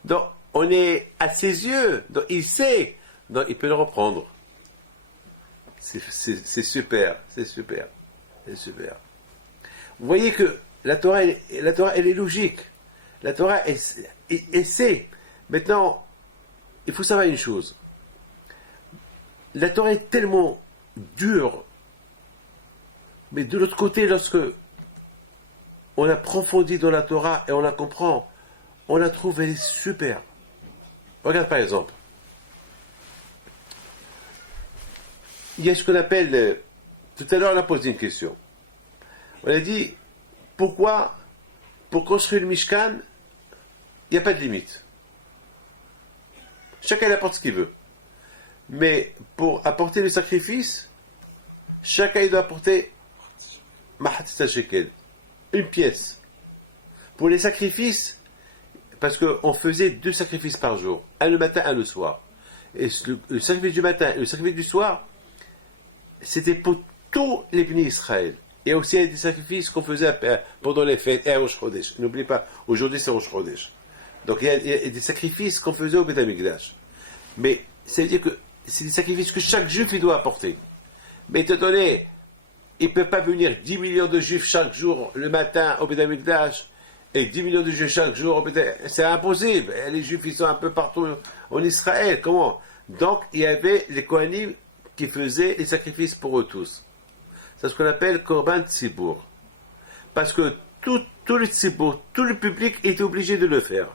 Donc, on est à ses yeux. Donc, il sait. Donc, il peut le reprendre. C'est super. C'est super. C'est super. Vous voyez que la Torah, elle est logique. La Torah, elle sait. Maintenant, il faut savoir une chose. La Torah est tellement dure, mais de l'autre côté, lorsque on approfondit dans la Torah et on la comprend, on la trouve, elle est super. Regarde par exemple. Il y a ce qu'on appelle, tout à l'heure on a posé une question. On a dit, pourquoi, pour construire le Mishkan, il n'y a pas de limite. Chacun apporte ce qu'il veut. Mais pour apporter le sacrifice, chacun il doit apporter mahatita shekel, une pièce. Pour les sacrifices, parce qu'on faisait 2 sacrifices par jour, un le matin, un le soir. Et le sacrifice du matin et le sacrifice du soir, c'était pour tous les bénis Israël. Et aussi, il y a des sacrifices qu'on faisait pendant les fêtes et à Rosh Chodesh. N'oubliez pas, aujourd'hui c'est Rosh Chodesh. Donc il y a des sacrifices qu'on faisait au Beth Amikdash. Mais ça veut dire que c'est des sacrifices que chaque juif il doit apporter. Mais étant donné, il ne peut pas venir 10 millions de juifs chaque jour le matin au Beth Amikdash et 10 millions de juifs chaque jour au Beth Amikdash. C'est impossible. Et les juifs ils sont un peu partout en Israël. Comment? Donc il y avait les Kohanim qui faisaient les sacrifices pour eux tous. C'est ce qu'on appelle Korban Tzibour. Parce que tout le Tzibour, tout le public est obligé de le faire.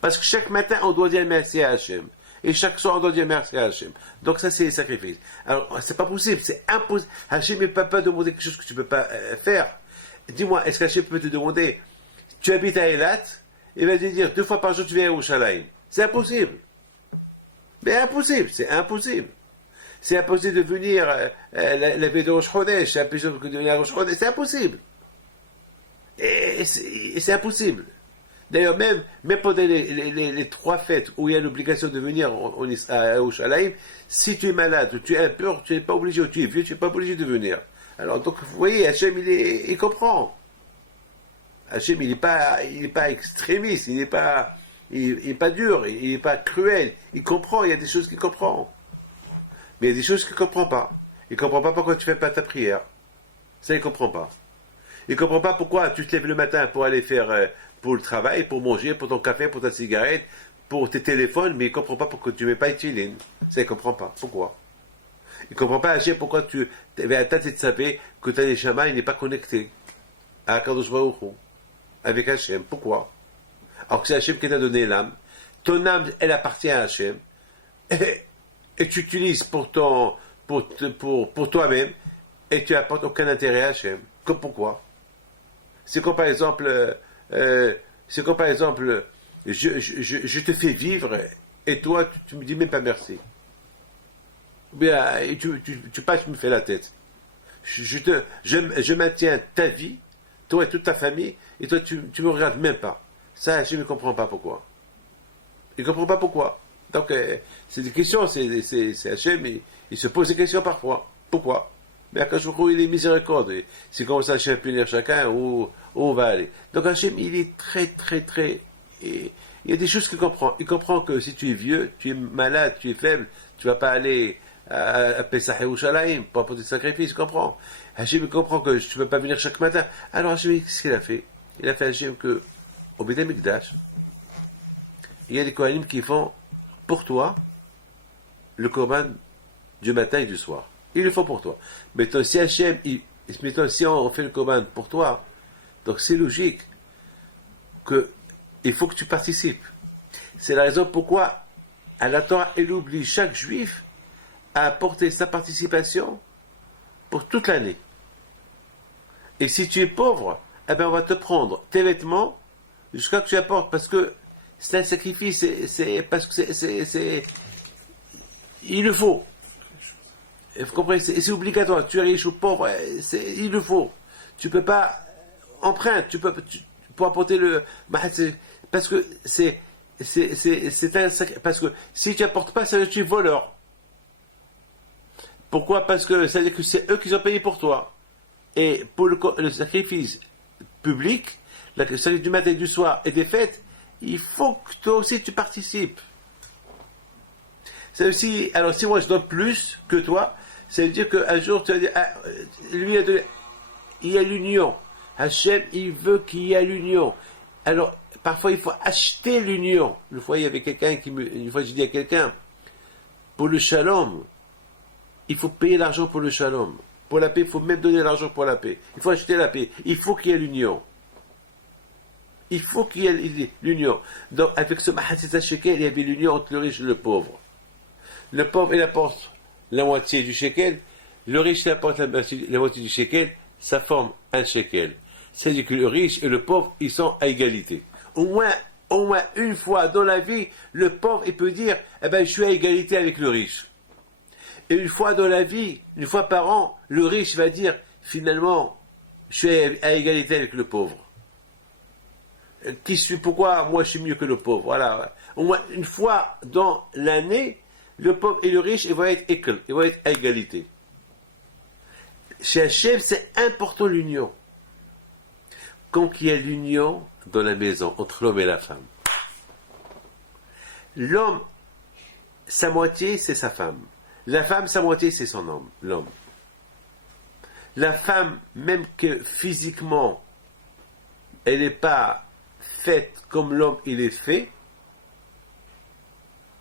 Parce que chaque matin, on doit dire merci à Hachem. Et chaque soir, on doit dire merci à Hachem. Donc ça, c'est les sacrifices. Alors, c'est pas possible, c'est impossible. Hachem ne peut pas demander quelque chose que tu ne peux pas faire. Dis-moi, est-ce qu'Hachem peut te demander, tu habites à Eilat, il va te dire 2 fois par jour, tu viens à Yerushalayim. C'est impossible. Mais impossible, c'est impossible. C'est impossible de venir la veille de Rosh Chodesh, c'est impossible de venir à Rosh Chodesh, c'est impossible. Et c'est impossible. D'ailleurs, même pendant les 3 fêtes où il y a l'obligation de venir à Yerushalayim, si tu es malade, ou tu es impur, tu n'es pas obligé, ou tu es vieux, tu n'es pas obligé de venir. Alors, donc, vous voyez, Hachem, il comprend. Hachem, il n'est pas extrémiste, il n'est pas dur, il n'est pas cruel. Il comprend, il y a des choses qu'il comprend. Mais il y a des choses qu'il ne comprend pas. Il ne comprend pas pourquoi tu ne fais pas ta prière. Ça, il ne comprend pas. Il ne comprend pas pourquoi tu te lèves le matin pour aller faire pour le travail, pour manger, pour ton café, pour ta cigarette, pour tes téléphones, mais il ne comprend pas pourquoi tu ne mets pas Etilin. Ça, il ne comprend pas. Pourquoi? Il ne comprend pas, Hachem, pourquoi tu avais un tas de saber que ta neshama, il n'est pas connecté à Kadosh Baruch Hu, avec Hachem. Pourquoi? Alors que c'est Hachem qui t'a donné l'âme. Ton âme, elle appartient à Hachem. Et tu utilises pour toi-même, et tu n'apportes aucun intérêt à Hachem. Pourquoi? C'est comme par exemple, je te fais vivre, et toi, tu me dis même pas merci. Ou bien, tu passes, tu me fais la tête. Je maintiens ta vie, toi et toute ta famille, et toi, tu me regardes même pas. Ça, Hachem ne comprend pas pourquoi. Il ne comprend pas pourquoi. Donc, c'est des questions, c'est Hachem, il se pose des questions parfois. Pourquoi? Mais Akash Baruch Hu, il est miséricordieux. C'est comme ça, Hachem punir chacun, où on va aller. Donc, Hachem, il est très, très, très... il y a des choses qu'il comprend. Il comprend que si tu es vieux, tu es malade, tu es faible, tu ne vas pas aller à Pesach Yerushalayim pour apporter des sacrifices, il comprend. Hachem, il comprend que tu ne peux pas venir chaque matin. Alors, Hachem, qu'est-ce qu'il a fait? Il a fait Hachem que, au Beth Amikdash, il y a des Kohanim qui font pour toi le Korban du matin et du soir. Ils le font pour toi. Mettons, si Hachem, si on fait le Korban pour toi, donc c'est logique qu'il faut que tu participes. C'est la raison pourquoi à la Torah, elle oblige chaque juif à apporter sa participation pour toute l'année. Et si tu es pauvre, eh bien on va te prendre tes vêtements jusqu'à ce que tu apportes, parce que c'est un sacrifice, parce que il le faut. Vous comprenez, c'est obligatoire. Tu es riche ou pauvre, il le faut. Tu peux pas emprunter, pour apporter le, parce que c'est un sacrifice, parce que si tu apportes pas, ça veut dire que tu es voleur. Pourquoi? Parce que ça veut dire que c'est eux qui ont payé pour toi. Et pour le sacrifice public, le sacrifice du matin et du soir et des fêtes, il faut que toi aussi tu participes. Ça aussi, alors si moi je donne plus que toi, ça veut dire qu'un jour tu vas dire, lui il y a l'union. Hachem, il veut qu'il y ait l'union. Alors, parfois il faut acheter l'union. Une fois il y avait quelqu'un une fois j'ai dit à quelqu'un, pour le shalom, il faut payer l'argent pour le shalom. Pour la paix, il faut même donner l'argent pour la paix. Il faut acheter la paix. Il faut qu'il y ait l'union. Il faut qu'il y ait l'union. Donc, avec ce Mahatzita Shekel, il y avait l'union entre le riche et le pauvre. Le pauvre, il apporte la moitié du shekel. Le riche, il apporte la moitié du shekel. Ça forme un shekel. C'est-à-dire que le riche et le pauvre, ils sont à égalité. Au moins au moins une fois dans la vie, le pauvre, il peut dire, eh ben, je suis à égalité avec le riche. Et une fois dans la vie, une fois par an, le riche va dire, finalement, je suis à égalité avec le pauvre. Pourquoi moi je suis mieux que le pauvre? Voilà. Au moins une fois dans l'année, le pauvre et le riche, ils vont être équal, ils vont être à égalité. Chez Hachem, c'est important l'union. Quand il y a l'union dans la maison entre l'homme et la femme, l'homme, sa moitié, c'est sa femme. La femme, sa moitié, c'est son homme, l'homme. La femme, même que physiquement, elle n'est pas faite comme l'homme il est fait,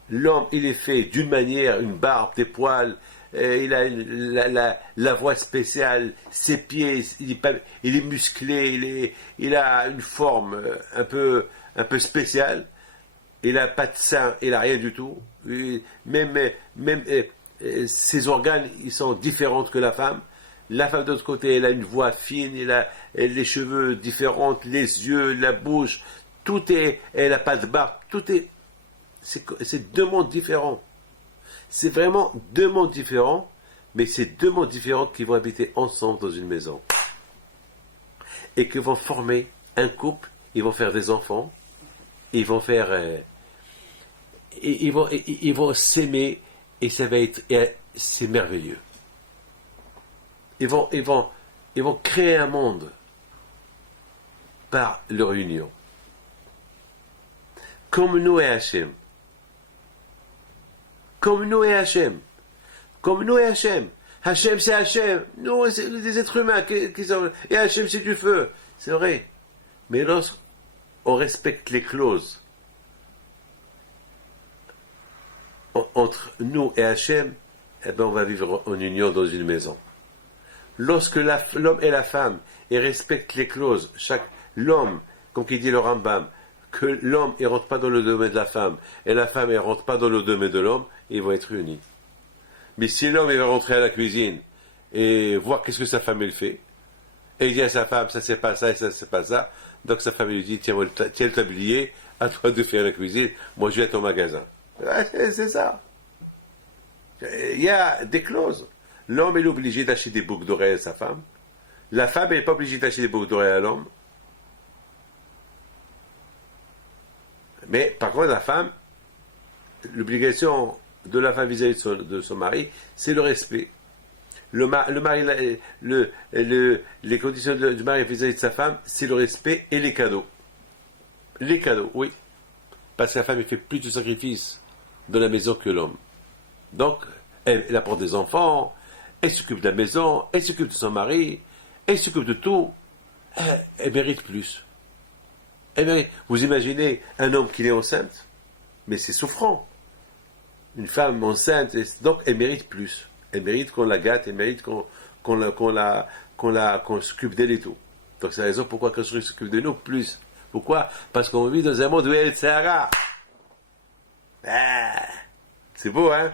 l'homme il est fait d'une manière, une barbe, des poils, il a la voix spéciale, ses pieds, il est musclé, il a une forme un peu spéciale, il n'a pas de sein, il n'a rien du tout, même ses organes ils sont différents que la femme. La femme de l'autre côté, elle a une voix fine, elle a les cheveux différents, les yeux, la bouche, tout est, elle n'a pas de barbe, c'est deux mondes différents. C'est vraiment deux mondes différents, mais c'est deux mondes différents qui vont habiter ensemble dans une maison. Et qui vont former un couple, ils vont faire des enfants, ils vont faire... ils vont s'aimer, et ça va être... c'est merveilleux. Ils vont créer un monde par leur union. Comme nous et Hachem. Comme nous et Hachem. Comme nous et Hachem. Hachem, c'est Hachem. Nous, c'est des êtres humains qui sont... Et Hachem, c'est du feu. C'est vrai. Mais lorsqu'on respecte les clauses entre nous et Hachem, eh ben, on va vivre en union dans une maison. Lorsque l'homme et la femme ils respectent les clauses, l'homme, comme il dit le Rambam, que l'homme ne rentre pas dans le domaine de la femme et la femme ne rentre pas dans le domaine de l'homme, ils vont être unis. Mais si l'homme il va rentrer à la cuisine et voir qu'est-ce que sa femme elle fait, et il dit à sa femme ça c'est pas ça et ça c'est pas ça, donc sa femme lui dit tiens le tablier, à toi de faire la cuisine, moi je vais à ton magasin. C'est ça. Il y a des clauses. L'homme est obligé d'acheter des boucles d'oreilles à sa femme. La femme n'est pas obligée d'acheter des boucles d'oreilles à l'homme. Mais par contre, la femme, l'obligation de la femme vis-à-vis de son mari, c'est le respect. Les conditions du mari vis-à-vis de sa femme, c'est le respect et les cadeaux. Les cadeaux, oui. Parce que la femme, elle fait plus de sacrifices dans la maison que l'homme. Donc, elle apporte des enfants, elle s'occupe de la maison, elle s'occupe de son mari, elle s'occupe de tout. Elle mérite plus. Vous imaginez un homme qui est enceinte, mais c'est souffrant. Une femme enceinte, donc elle mérite plus. Elle mérite qu'on la gâte, elle mérite qu'on s'occupe d'elle et tout. Donc c'est la raison pourquoi qu'on s'occupe de nous plus. Pourquoi? Parce qu'on vit dans un monde où elle Sahara. C'est beau, hein?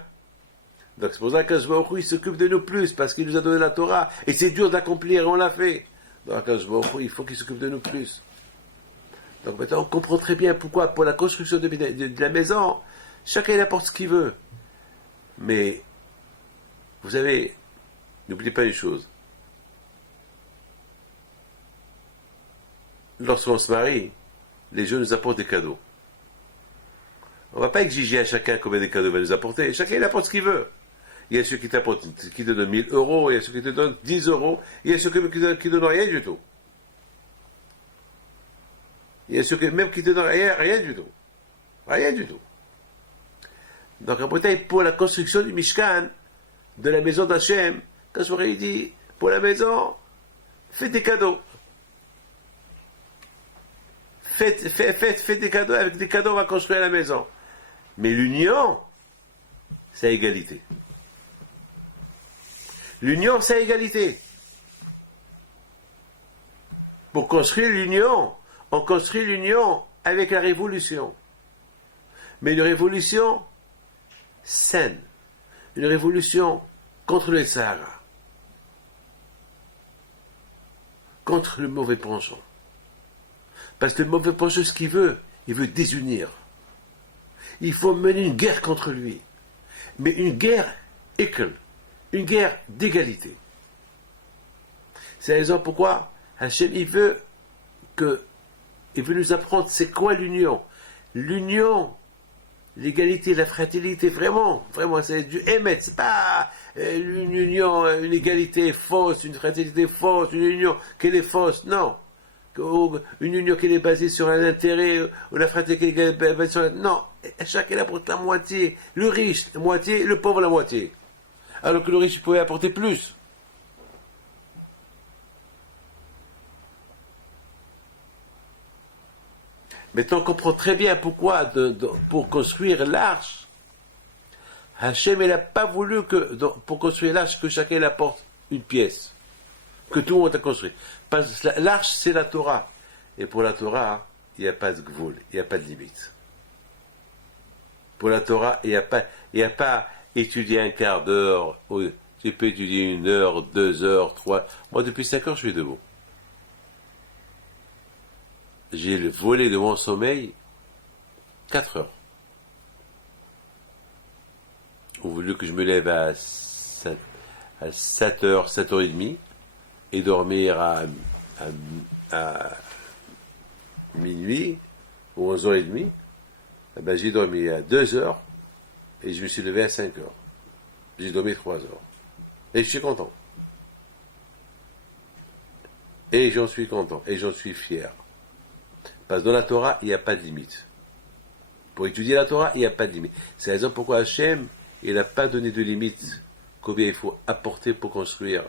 Donc c'est pour ça qu'Akadosh Baruch Hu, il s'occupe de nous plus, parce qu'il nous a donné la Torah, et c'est dur d'accomplir, et on l'a fait. Donc Akadosh Baruch Hu, il faut qu'il s'occupe de nous plus. Donc maintenant on comprend très bien pourquoi, pour la construction de la maison, chacun il apporte ce qu'il veut. Mais, vous savez, n'oubliez pas une chose. Lorsqu'on se marie, les gens nous apportent des cadeaux. On ne va pas exiger à chacun combien de cadeaux il va nous apporter. Chacun il apporte ce qu'il veut. Il y a ceux qui te donnent 1000 euros, il y a ceux qui te donnent 10 euros, il y a ceux qui ne donnent rien du tout. Il y a ceux qui ne donnent rien du tout. Rien du tout. Donc, en Bretagne, pour la construction du Mishkan, de la maison d'Hachem, quand je m'aurais dit, pour la maison, faites des cadeaux. Faites des cadeaux, avec des cadeaux, on va construire la maison. Mais l'union, c'est à égalité. L'union, c'est à égalité. Pour construire l'union, on construit l'union avec la révolution. Mais une révolution saine. Une révolution contre le Sahara. Contre le mauvais penchant. Parce que le mauvais penchant, ce qu'il veut, il veut désunir. Il faut mener une guerre contre lui. Mais une guerre équelle, une guerre d'égalité. C'est la raison pourquoi Hachem, il veut nous apprendre c'est quoi l'union. L'union, l'égalité, la fraternité, vraiment, c'est du émet, c'est pas une union, une égalité fausse, une fraternité fausse, une union qui est fausse, non. Une union qui est basée sur un intérêt, ou la fraternité qui est basée sur un... Non, chacun apporte la moitié, le riche la moitié, le pauvre la moitié. Alors que le riche pouvait apporter plus. Maintenant, on comprend très bien pourquoi, pour construire l'arche, Hachem n'a pas voulu pour construire l'arche que chacun apporte une pièce, que tout le monde a construit. Parce que l'arche, c'est la Torah. Et pour la Torah, il n'y a pas de gvoul, il n'y a pas de limite. Pour la Torah, il n'y a pas étudier un quart d'heure, tu peux étudier 1 heure, 2 heures, 3. Moi, depuis 5 heures, je suis debout. J'ai volé de mon sommeil 4 heures. On voulu que je me lève à 7 heures, 7h30 et dormir à minuit ou 11h30. Eh ben, j'ai dormi à 2 heures et je me suis levé à 5 heures. J'ai dormi 3 heures. Et je suis content. Et j'en suis content. Et j'en suis fier. Parce que dans la Torah, il n'y a pas de limite. Pour étudier la Torah, il n'y a pas de limite. C'est la raison pourquoi Hachem, il n'a pas donné de limite combien il faut apporter pour construire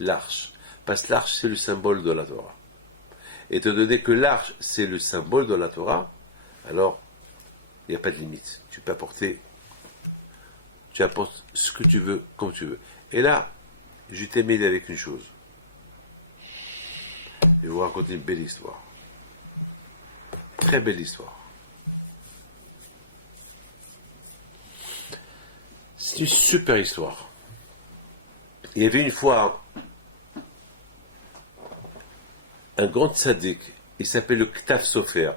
l'arche. Parce que l'arche, c'est le symbole de la Torah. Et étant donné que l'arche, c'est le symbole de la Torah, alors, il n'y a pas de limite. Tu peux apporter, tu apportes ce que tu veux, comme tu veux. Et là, je t'aime avec une chose. Je vais vous raconter une belle histoire. Très belle histoire. C'est une super histoire. Il y avait une fois un grand tzaddik, il s'appelle le Ktaf Sofer.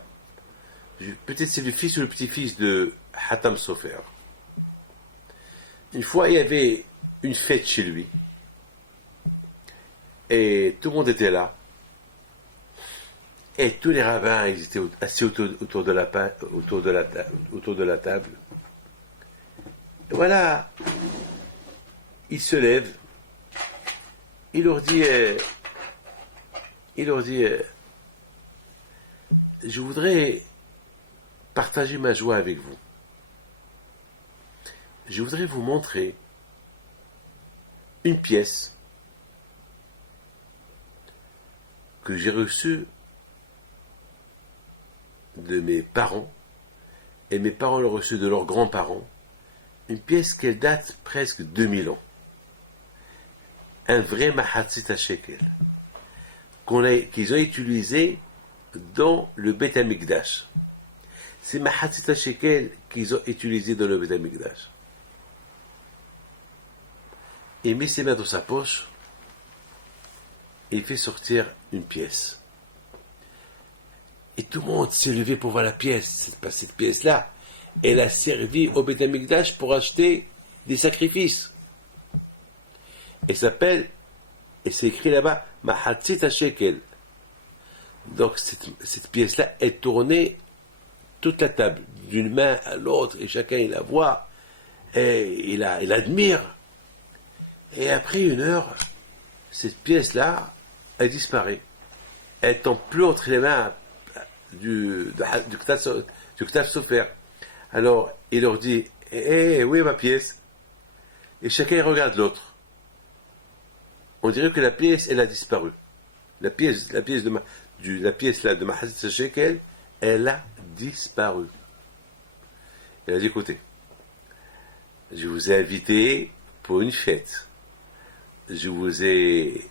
Peut-être c'est le fils ou le petit-fils de Hatam Sofer. Une fois, il y avait une fête chez lui. Et tout le monde était là. Et tous les rabbins, ils étaient assis autour de la table. Et voilà, il se lève, il leur dit, je voudrais partager ma joie avec vous. Je voudrais vous montrer une pièce que j'ai reçue de mes parents, et mes parents l'ont reçue de leurs grands-parents, une pièce qui date presque 2000 ans. Un vrai Mahatzit Shekel, qu'ils ont utilisé dans le Beth Amikdash. C'est Mahatzit Shekel qu'ils ont utilisé dans le Beth Amikdash. Il met ses mains dans sa poche et il fait sortir une pièce. Et tout le monde s'est levé pour voir la pièce. Cette pièce-là, elle a servi au Beth Amikdash pour acheter des sacrifices. Et s'appelle, et c'est écrit là-bas, Mahatzit Shekel. Donc cette pièce-là est tournée toute la table, d'une main à l'autre, et chacun il la voit, et il admire. Et après 1 heure, cette pièce-là, elle disparaît. Elle tombe plus entre les mains du Ktaf Sofer. Alors, il leur dit, où est ma pièce? Et chacun regarde l'autre. On dirait que la pièce, elle a disparu. La pièce là de Mahatzit Shekel, elle a disparu. Il a dit, écoutez, je vous ai invité pour une fête. Je vous ai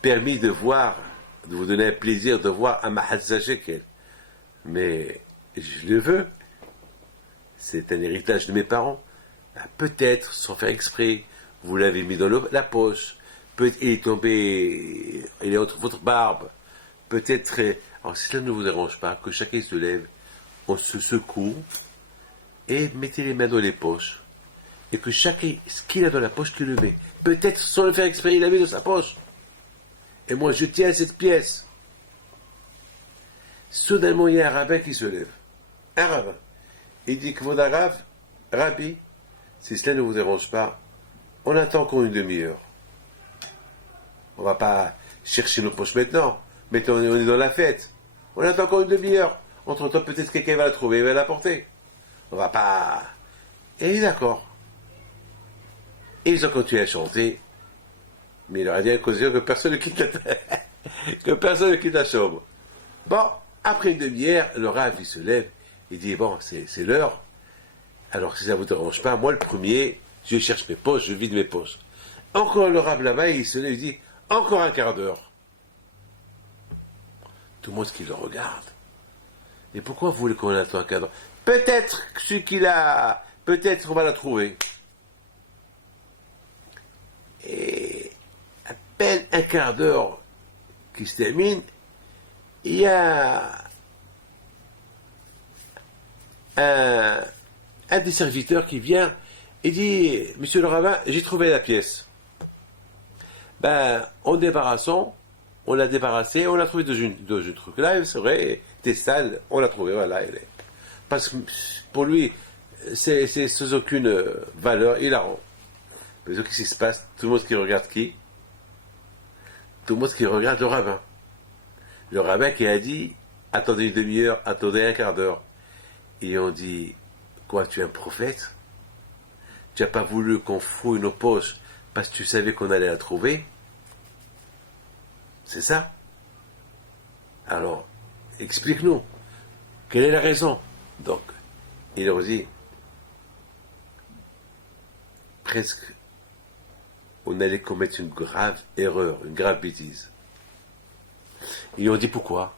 permis de vous donner un plaisir de voir un Mahatzit Shekel. Mais je le veux. C'est un héritage de mes parents. Peut-être, sans faire exprès, vous l'avez mis dans la poche. Peut-être il est tombé, il est entre votre barbe. Peut-être Alors si cela ne vous dérange pas, que chacun se lève, on se secoue, et mettez les mains dans les poches, et que chacun, ce qu'il a dans la poche, qu'il le met. Peut-être sans le faire exprès, il l'a mis dans sa poche. Et moi, je tiens à cette pièce. Soudainement, il y a un rabbin qui se lève. Un rabbin. Il dit que votre Rabbi, si cela ne vous dérange pas, on attend encore une demi-heure. On ne va pas chercher nos poches maintenant. Maintenant, on est dans la fête. On attend encore une demi-heure. Entre-temps, peut-être quelqu'un va la trouver et va la porter. On va pas... Et il est d'accord. Et ils ont continué à chanter. Mais il leur a dit que personne ne quitte que personne ne quitte la chambre. Bon, après une demi-heure, le Rav, il se lève. Il dit, bon, c'est l'heure. Alors, si ça ne vous dérange pas, moi, le premier, je cherche mes poches, je vide mes poches. Encore le Rav là-bas, il se lève, il dit, encore un quart d'heure. Tout le monde qui le regarde. Et pourquoi vous voulez qu'on attende un quart d'heure? Peut-être que celui qui l'a... Peut-être qu'on va la trouver. Et à peine un quart d'heure qui se termine, il y a un des serviteurs qui vient et dit, Monsieur le rabbin, j'ai trouvé la pièce. Ben, en débarrassant, on l'a débarrassée, on l'a trouvée dans une truc là, c'est vrai, t'es sale, on l'a trouvée, voilà, elle est. Parce que pour lui, c'est sans aucune valeur, il la rend. Mais qu'est-ce qui se passe? Tout le monde qui regarde qui? Tout le monde qui regarde le rabbin. Le rabbin qui a dit, attendez une demi-heure, attendez un quart d'heure. Et on dit, quoi, tu es un prophète? Tu n'as pas voulu qu'on fouille nos poches parce que tu savais qu'on allait la trouver? C'est ça? Alors, explique-nous. Quelle est la raison? Donc, il leur dit, presque, on allait commettre une grave erreur, une grave bêtise. Ils lui ont dit pourquoi?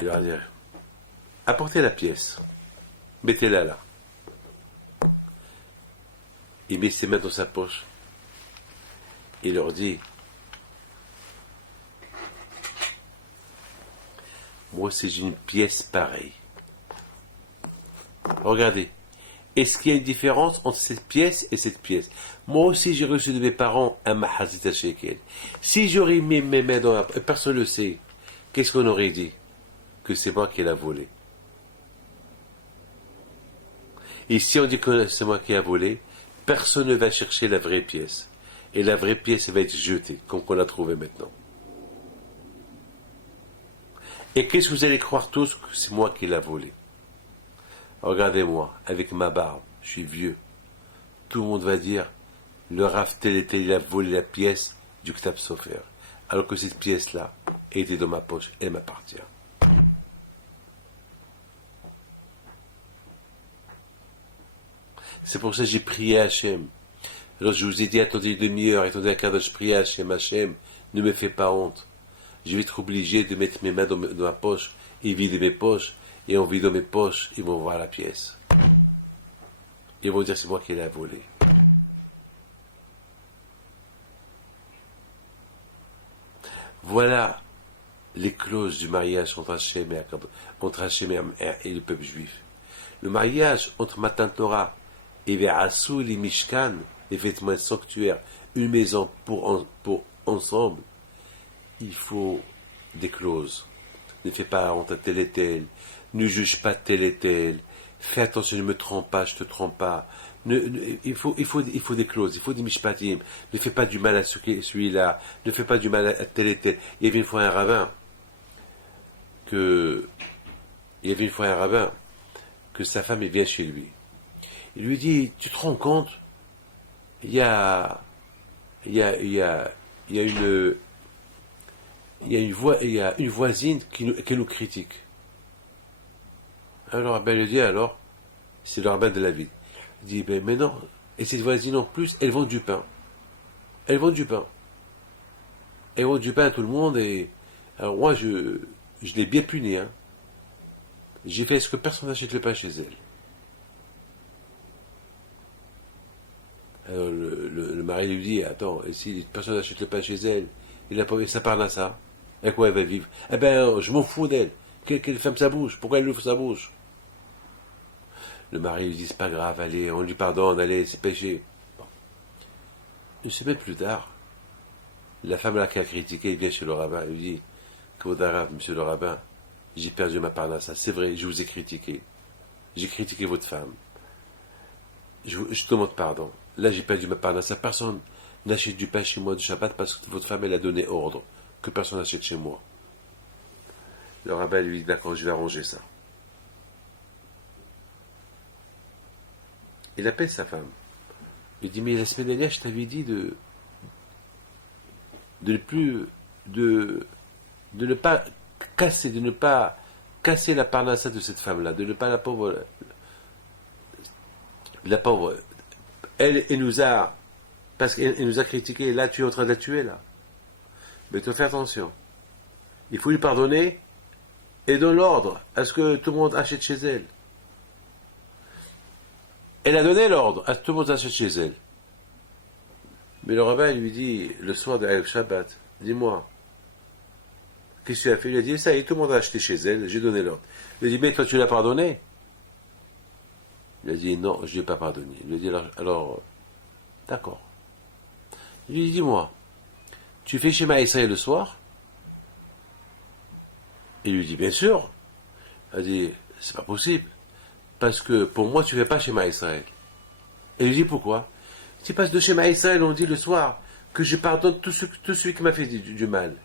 Il leur a dit, apportez la pièce, mettez-la là. Il met ses mains dans sa poche. Il leur dit, moi aussi j'ai une pièce pareille. Regardez, est-ce qu'il y a une différence entre cette pièce et cette pièce? Moi aussi j'ai reçu de mes parents un mahazita shekel. Si j'aurais mis mes mains dans la poche, personne ne le sait, qu'est-ce qu'on aurait dit? Que c'est moi qui l'ai volé. Et si on dit que c'est moi qui l'ai volé, personne ne va chercher la vraie pièce. Et la vraie pièce va être jetée, comme on l'a trouvée maintenant. Et qu'est-ce que vous allez croire tous que c'est moi qui l'ai volé? Regardez-moi, avec ma barbe, je suis vieux. Tout le monde va dire, le Rav tel et tel, il a volé la pièce du Ktab Sofer. Alors que cette pièce-là était dans ma poche, elle m'appartient. C'est pour ça que j'ai prié à Hachem. Alors je vous ai dit, attendez une demi-heure, attendez un quart d'heure, je prie à Hachem, Hachem, ne me fais pas honte. Je vais être obligé de mettre mes mains dans ma poche et vider mes poches. Et en vidant mes poches, ils vont voir la pièce. Ils vont dire, c'est moi qui l'ai volée. Voilà les clauses du mariage entre Hachem et le peuple juif. Le mariage entre Matan Torah et Ve'asu les Mishkan, les vêtements sanctuaires, une maison pour ensemble, il faut des clauses. Ne fais pas honte à tel et tel, ne juge pas tel et tel, fais attention, ne me trompe pas, je ne te trompe pas. Il faut des clauses, il faut des mishpatim. Ne fais pas du mal à celui-là, ne fais pas du mal à tel et tel. Il y avait une fois un rabbin que sa femme vient chez lui. Il lui dit, tu te rends compte, il y a une voisine qui nous critique. Alors, le rabbin lui dit, alors, c'est le rabbin de la ville. Il dit, ben, mais non, et cette voisine en plus, elle vend du pain. Elle vend du pain. Elle vend du pain à tout le monde, et alors moi, je l'ai bien puni, hein. J'ai fait ce que personne n'achète le pain chez elle. Alors, le mari lui dit, attends, et si personne n'achète le pain chez elle, il a pas ça parle à ça. Avec quoi elle va vivre? Eh ben, je m'en fous d'elle. Quelle femme ça bouge? Pourquoi elle ouvre sa bouche? Le mari lui dit, c'est pas grave, allez, on lui pardonne, allez, c'est péché. Bon. Une semaine plus tard, la femme là qui a critiqué, elle vient chez le rabbin, elle lui dit, Kvodarav, monsieur le rabbin, j'ai perdu ma parnassa, c'est vrai, je vous ai critiqué. J'ai critiqué votre femme. Je demande pardon. Là, j'ai perdu ma parnassa. Personne n'achète du pain chez moi du Shabbat parce que votre femme, elle a donné ordre que personne n'achète chez moi. Le rabbin lui dit, d'accord, je vais arranger ça. Il appelle sa femme. Il dit, mais la semaine dernière, je t'avais dit de ne pas casser la parnassa de cette femme-là, de ne pas la pauvre, elle nous a, parce qu'elle nous a critiqué, là tu es en train de la tuer là. Mais tu fais attention. Il faut lui pardonner et donne l'ordre à ce que tout le monde achète chez elle. Elle a donné l'ordre à ce que tout le monde achète chez elle. Mais le rabbin lui dit, le soir de Erev Shabbat, dis-moi, qu'est-ce que tu as fait? Il a dit, ça y est, tout le monde a acheté chez elle, j'ai donné l'ordre. Il a dit, mais toi tu l'as pardonné? Il a dit, non, je ne l'ai pas pardonné. Il lui a dit, alors d'accord. Il lui dit, dis-moi, tu fais Shema Israël le soir? Il lui dit, bien sûr. Il a dit, c'est pas possible. Parce que pour moi, tu ne fais pas Shema Israël. Et il lui dit, pourquoi? C'est parce que de Shema Israël, on dit le soir que je pardonne tout celui qui m'a fait du mal.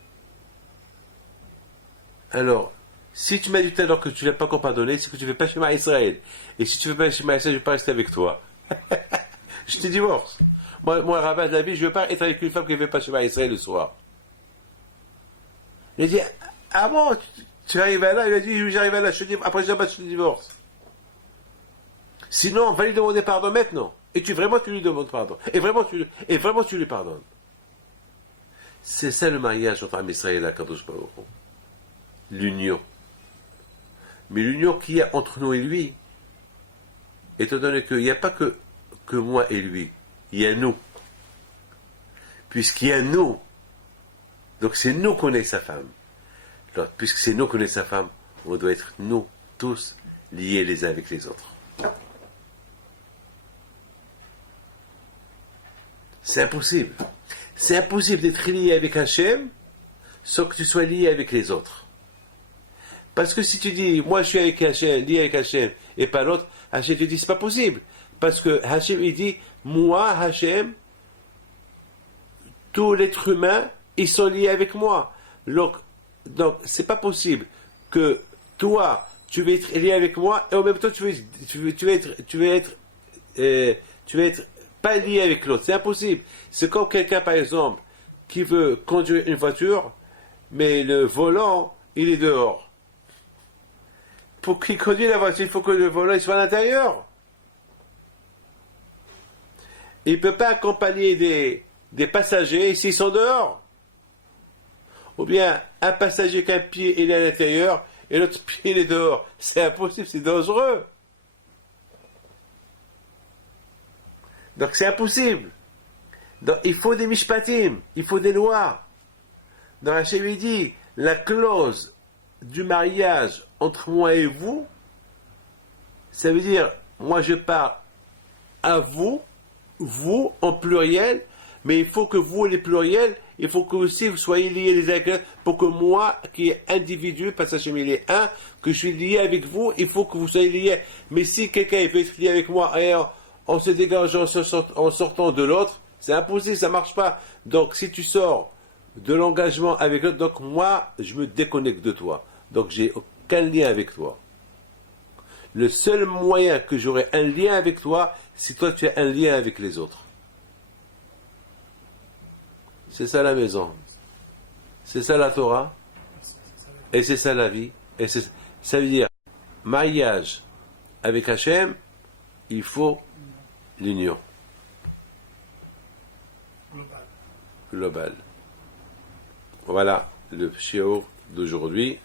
Alors, si tu m'as dit tout à l'heure que tu ne l'as pas encore pardonné, c'est que tu ne fais pas Shema Israël. Et si tu ne fais pas Shema Israël, je ne vais pas rester avec toi. Je te divorce. Moi, rabbin de la vie, je ne veux pas être avec une femme qui ne fait pas Shema Israël le soir. Il a dit, ah bon, tu arrives à là? Il a dit, oui, j'arrive à là, après Shabbat, je te divorce. Sinon, va lui demander pardon maintenant. Et tu lui demandes pardon. Et vraiment, tu lui pardonnes. C'est ça le mariage entre Am Israël et Akadosh Baruch Hu. L'union. Mais l'union qu'il y a entre nous et lui, étant donné qu'il n'y a pas que moi et lui, il y a nous. Puisqu'il y a nous, donc c'est nous qu'on est sa femme. Alors, puisque c'est nous qu'on est sa femme, on doit être nous, tous, liés les uns avec les autres. C'est impossible. C'est impossible d'être lié avec Hachem sans que tu sois lié avec les autres. Parce que si tu dis, moi je suis avec Hachem, lié avec Hachem, et pas l'autre, Hachem te dit, c'est pas possible. Parce que Hachem, il dit, moi, Hachem, tous les êtres humains, ils sont liés avec moi. Donc c'est pas possible que toi, tu veux être lié avec moi, et en même temps, tu veux être pas lié avec l'autre. C'est impossible. C'est comme quelqu'un, par exemple, qui veut conduire une voiture, mais le volant, il est dehors. Pour qu'il conduise la voiture, il faut que le volant il soit à l'intérieur. Il ne peut pas accompagner des passagers s'ils sont dehors. Ou bien un passager qu'un pied il est à l'intérieur et l'autre pied il est dehors. C'est impossible, c'est dangereux. Donc c'est impossible. Donc il faut des mishpatim, il faut des lois. Dans Hachem il dit, la clause du mariage entre moi et vous, ça veut dire, moi je parle à vous en pluriel, mais il faut que vous, les pluriels, il faut que aussi vous soyez liés les uns avec les autres, pour que moi, qui est individu, parce que Hachem il est un, que je suis lié avec vous, il faut que vous soyez liés. Mais si quelqu'un il peut être lié avec moi, et en se dégageant, en sortant de l'autre, c'est impossible, ça ne marche pas. Donc si tu sors de l'engagement avec l'autre, donc moi, je me déconnecte de toi. Donc j'ai aucun lien avec toi. Le seul moyen que j'aurai un lien avec toi, c'est toi tu as un lien avec les autres. C'est ça la maison. C'est ça la Torah. Et c'est ça la vie. Et ça veut dire, mariage avec Hachem, il faut l'union. Global. Voilà le shiur d'aujourd'hui.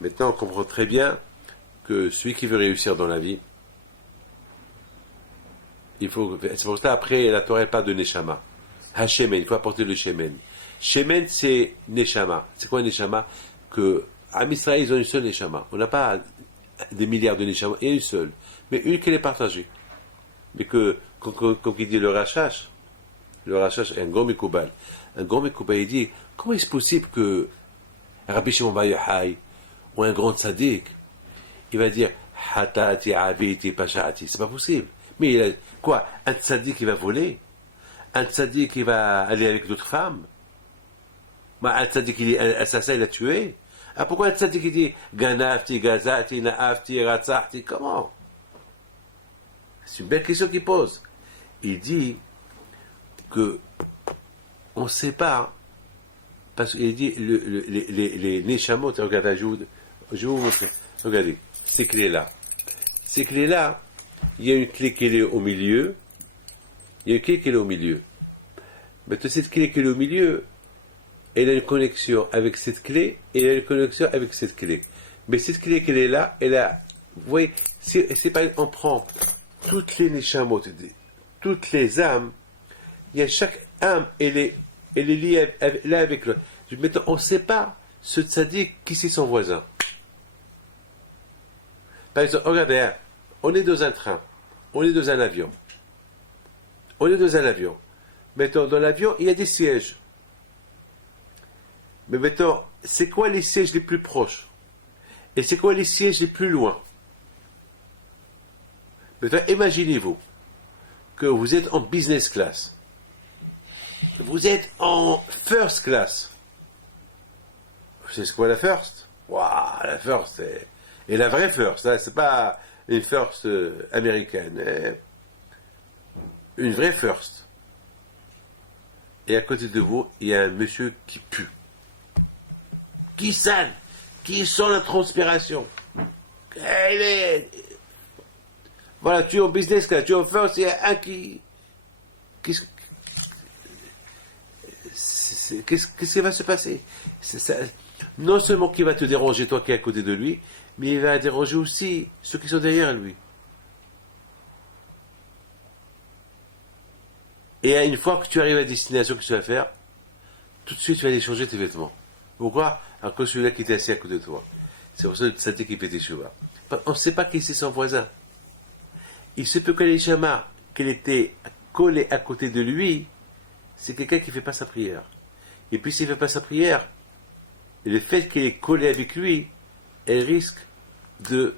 Maintenant, on comprend très bien que celui qui veut réussir dans la vie, il faut. C'est pour ça après la Torah parle de Neshama. Hashemen, il faut apporter le Shemen. Shemen, c'est Neshama. C'est quoi Neshama? Que Am Israël, ils ont une seule Neshama. On n'a pas des milliards de Neshama, il y a une seule. Mais une qui est partagée. Mais que, comme il dit le Rachash est un grand Mekoubal. Un grand Mekoubal, il dit, comment est-ce possible que Rabbi Shimon Bar Yochai, ou un grand tzaddik, il va dire, Hatati, Aviti, Pashati, c'est pas possible. Mais il a, quoi? Un tzaddik qui va voler? Un tzaddik qui va aller avec d'autres femmes? Un tzaddik qui dit, un assassin, il a tué? Ah, pourquoi un tzaddik qui dit, Ganafti, Gazati, Naafti, Ratzahti? Comment? C'est une belle question qu'il pose. Il dit que on ne sait pas, parce qu'il dit les Neshamot, regardez, je vous montre, regardez, ces clés-là. Ces clés-là, il y a une clé qui est au milieu, il y a une clé qui est au milieu. Maintenant, cette clé qui est au milieu, elle a une connexion avec cette clé, et elle a une connexion avec cette clé. Mais cette clé qui est là, elle a, vous voyez, c'est pas, on prend toutes les Neshamot, toutes les âmes, il y a chaque âme, elle est liée l'un avec l'autre. Maintenant, on ne sait pas ce tzaddik qui c'est son voisin. Par exemple, regardez, hein, on est dans un train, on est dans un avion. On est dans un avion. Maintenant, dans l'avion, il y a des sièges. Mais maintenant, c'est quoi les sièges les plus proches? Et c'est quoi les sièges les plus loin? Maintenant, imaginez-vous que vous êtes en business class. Vous êtes en first class. Vous savez ce quoi la first? Waouh, la first. Et la vraie first, hein, c'est pas une first américaine. Une vraie first. Et à côté de vous, il y a un monsieur qui pue. Qui sale. Qui sent la transpiration. Voilà, tu es en business class, tu es en first, il y a un qui... Qu'est-ce qui va se passer? Non seulement qu'il va te déranger, toi qui es à côté de lui, mais il va déranger aussi ceux qui sont derrière lui. Et une fois que tu arrives à la destination que tu vas faire, tout de suite tu vas aller changer tes vêtements. Pourquoi? À cause de celui-là qui était assis à côté de toi. C'est pour ça que ça qui fait des chevaux. On ne sait pas qui c'est son voisin. Il se peut que les chamas, qu'elle était collée à côté de lui, c'est quelqu'un qui ne fait pas sa prière. Et puis s'il ne fait pas sa prière, le fait qu'elle est collée avec lui, elle risque de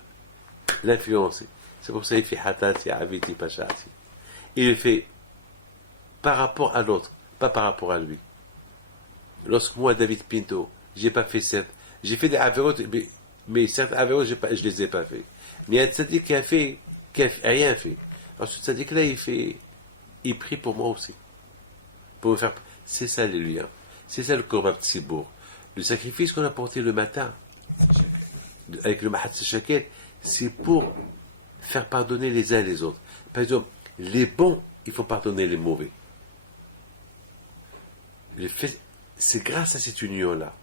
l'influencer. C'est pour ça qu'il fait hatati, aviti, pashati. Il le fait par rapport à l'autre, pas par rapport à lui. Lorsque moi, David Pinto, j'ai pas fait j'ai fait des avérotes, mais certains avérotes, je les ai pas fait. Mais il y a un tzaddik qui a rien fait. Alors ce tzaddik-là, il prie pour moi aussi. Pour me faire, c'est ça les liens. C'est ça le Korban Tzibour. Le sacrifice qu'on a porté le matin, avec le Mahat Shaket, c'est pour faire pardonner les uns et les autres. Par exemple, les bons, il faut pardonner les mauvais. C'est grâce à cette union-là,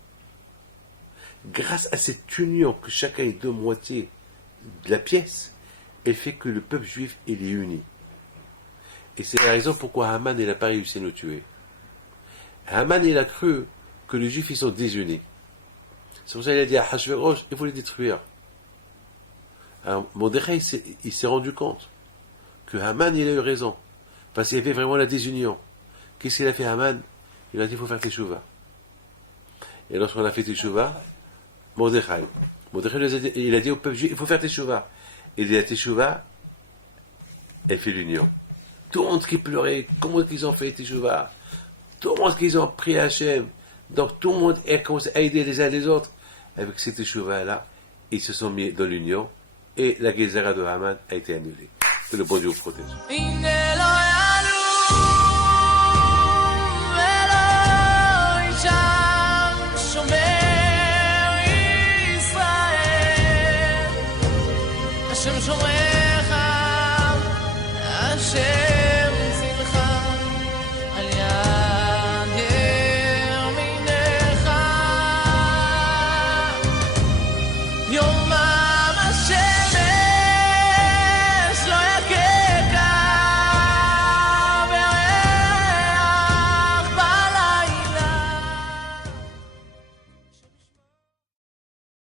grâce à cette union que chacun est deux moitiés de la pièce, elle fait que le peuple juif il est uni. Et c'est la raison pourquoi Haman n'a pas réussi à nous tuer. Haman il a cru que les juifs ils sont désunis. C'est pour ça qu'il a dit à Hachvérosh, il faut les détruire. Alors Mordechai il s'est rendu compte que Haman il a eu raison, parce qu'il y avait vraiment la désunion. Qu'est-ce qu'il a fait Haman? Il a dit il faut faire teshuva. Et lorsqu'on a fait teshuva, Mordechai il a dit au peuple juif il faut faire teshuva. Et la teshuva, elle fait l'union. Tout le monde qui pleurait, comment ils ont fait teshuva? Tout le monde qui ont pris Hachem. Donc tout le monde a commencé à aider les uns les autres. Avec cette teshuva-là, ils se sont mis dans l'union et la Gezerah de Haman a été annulée. Que le bon Dieu vous protège.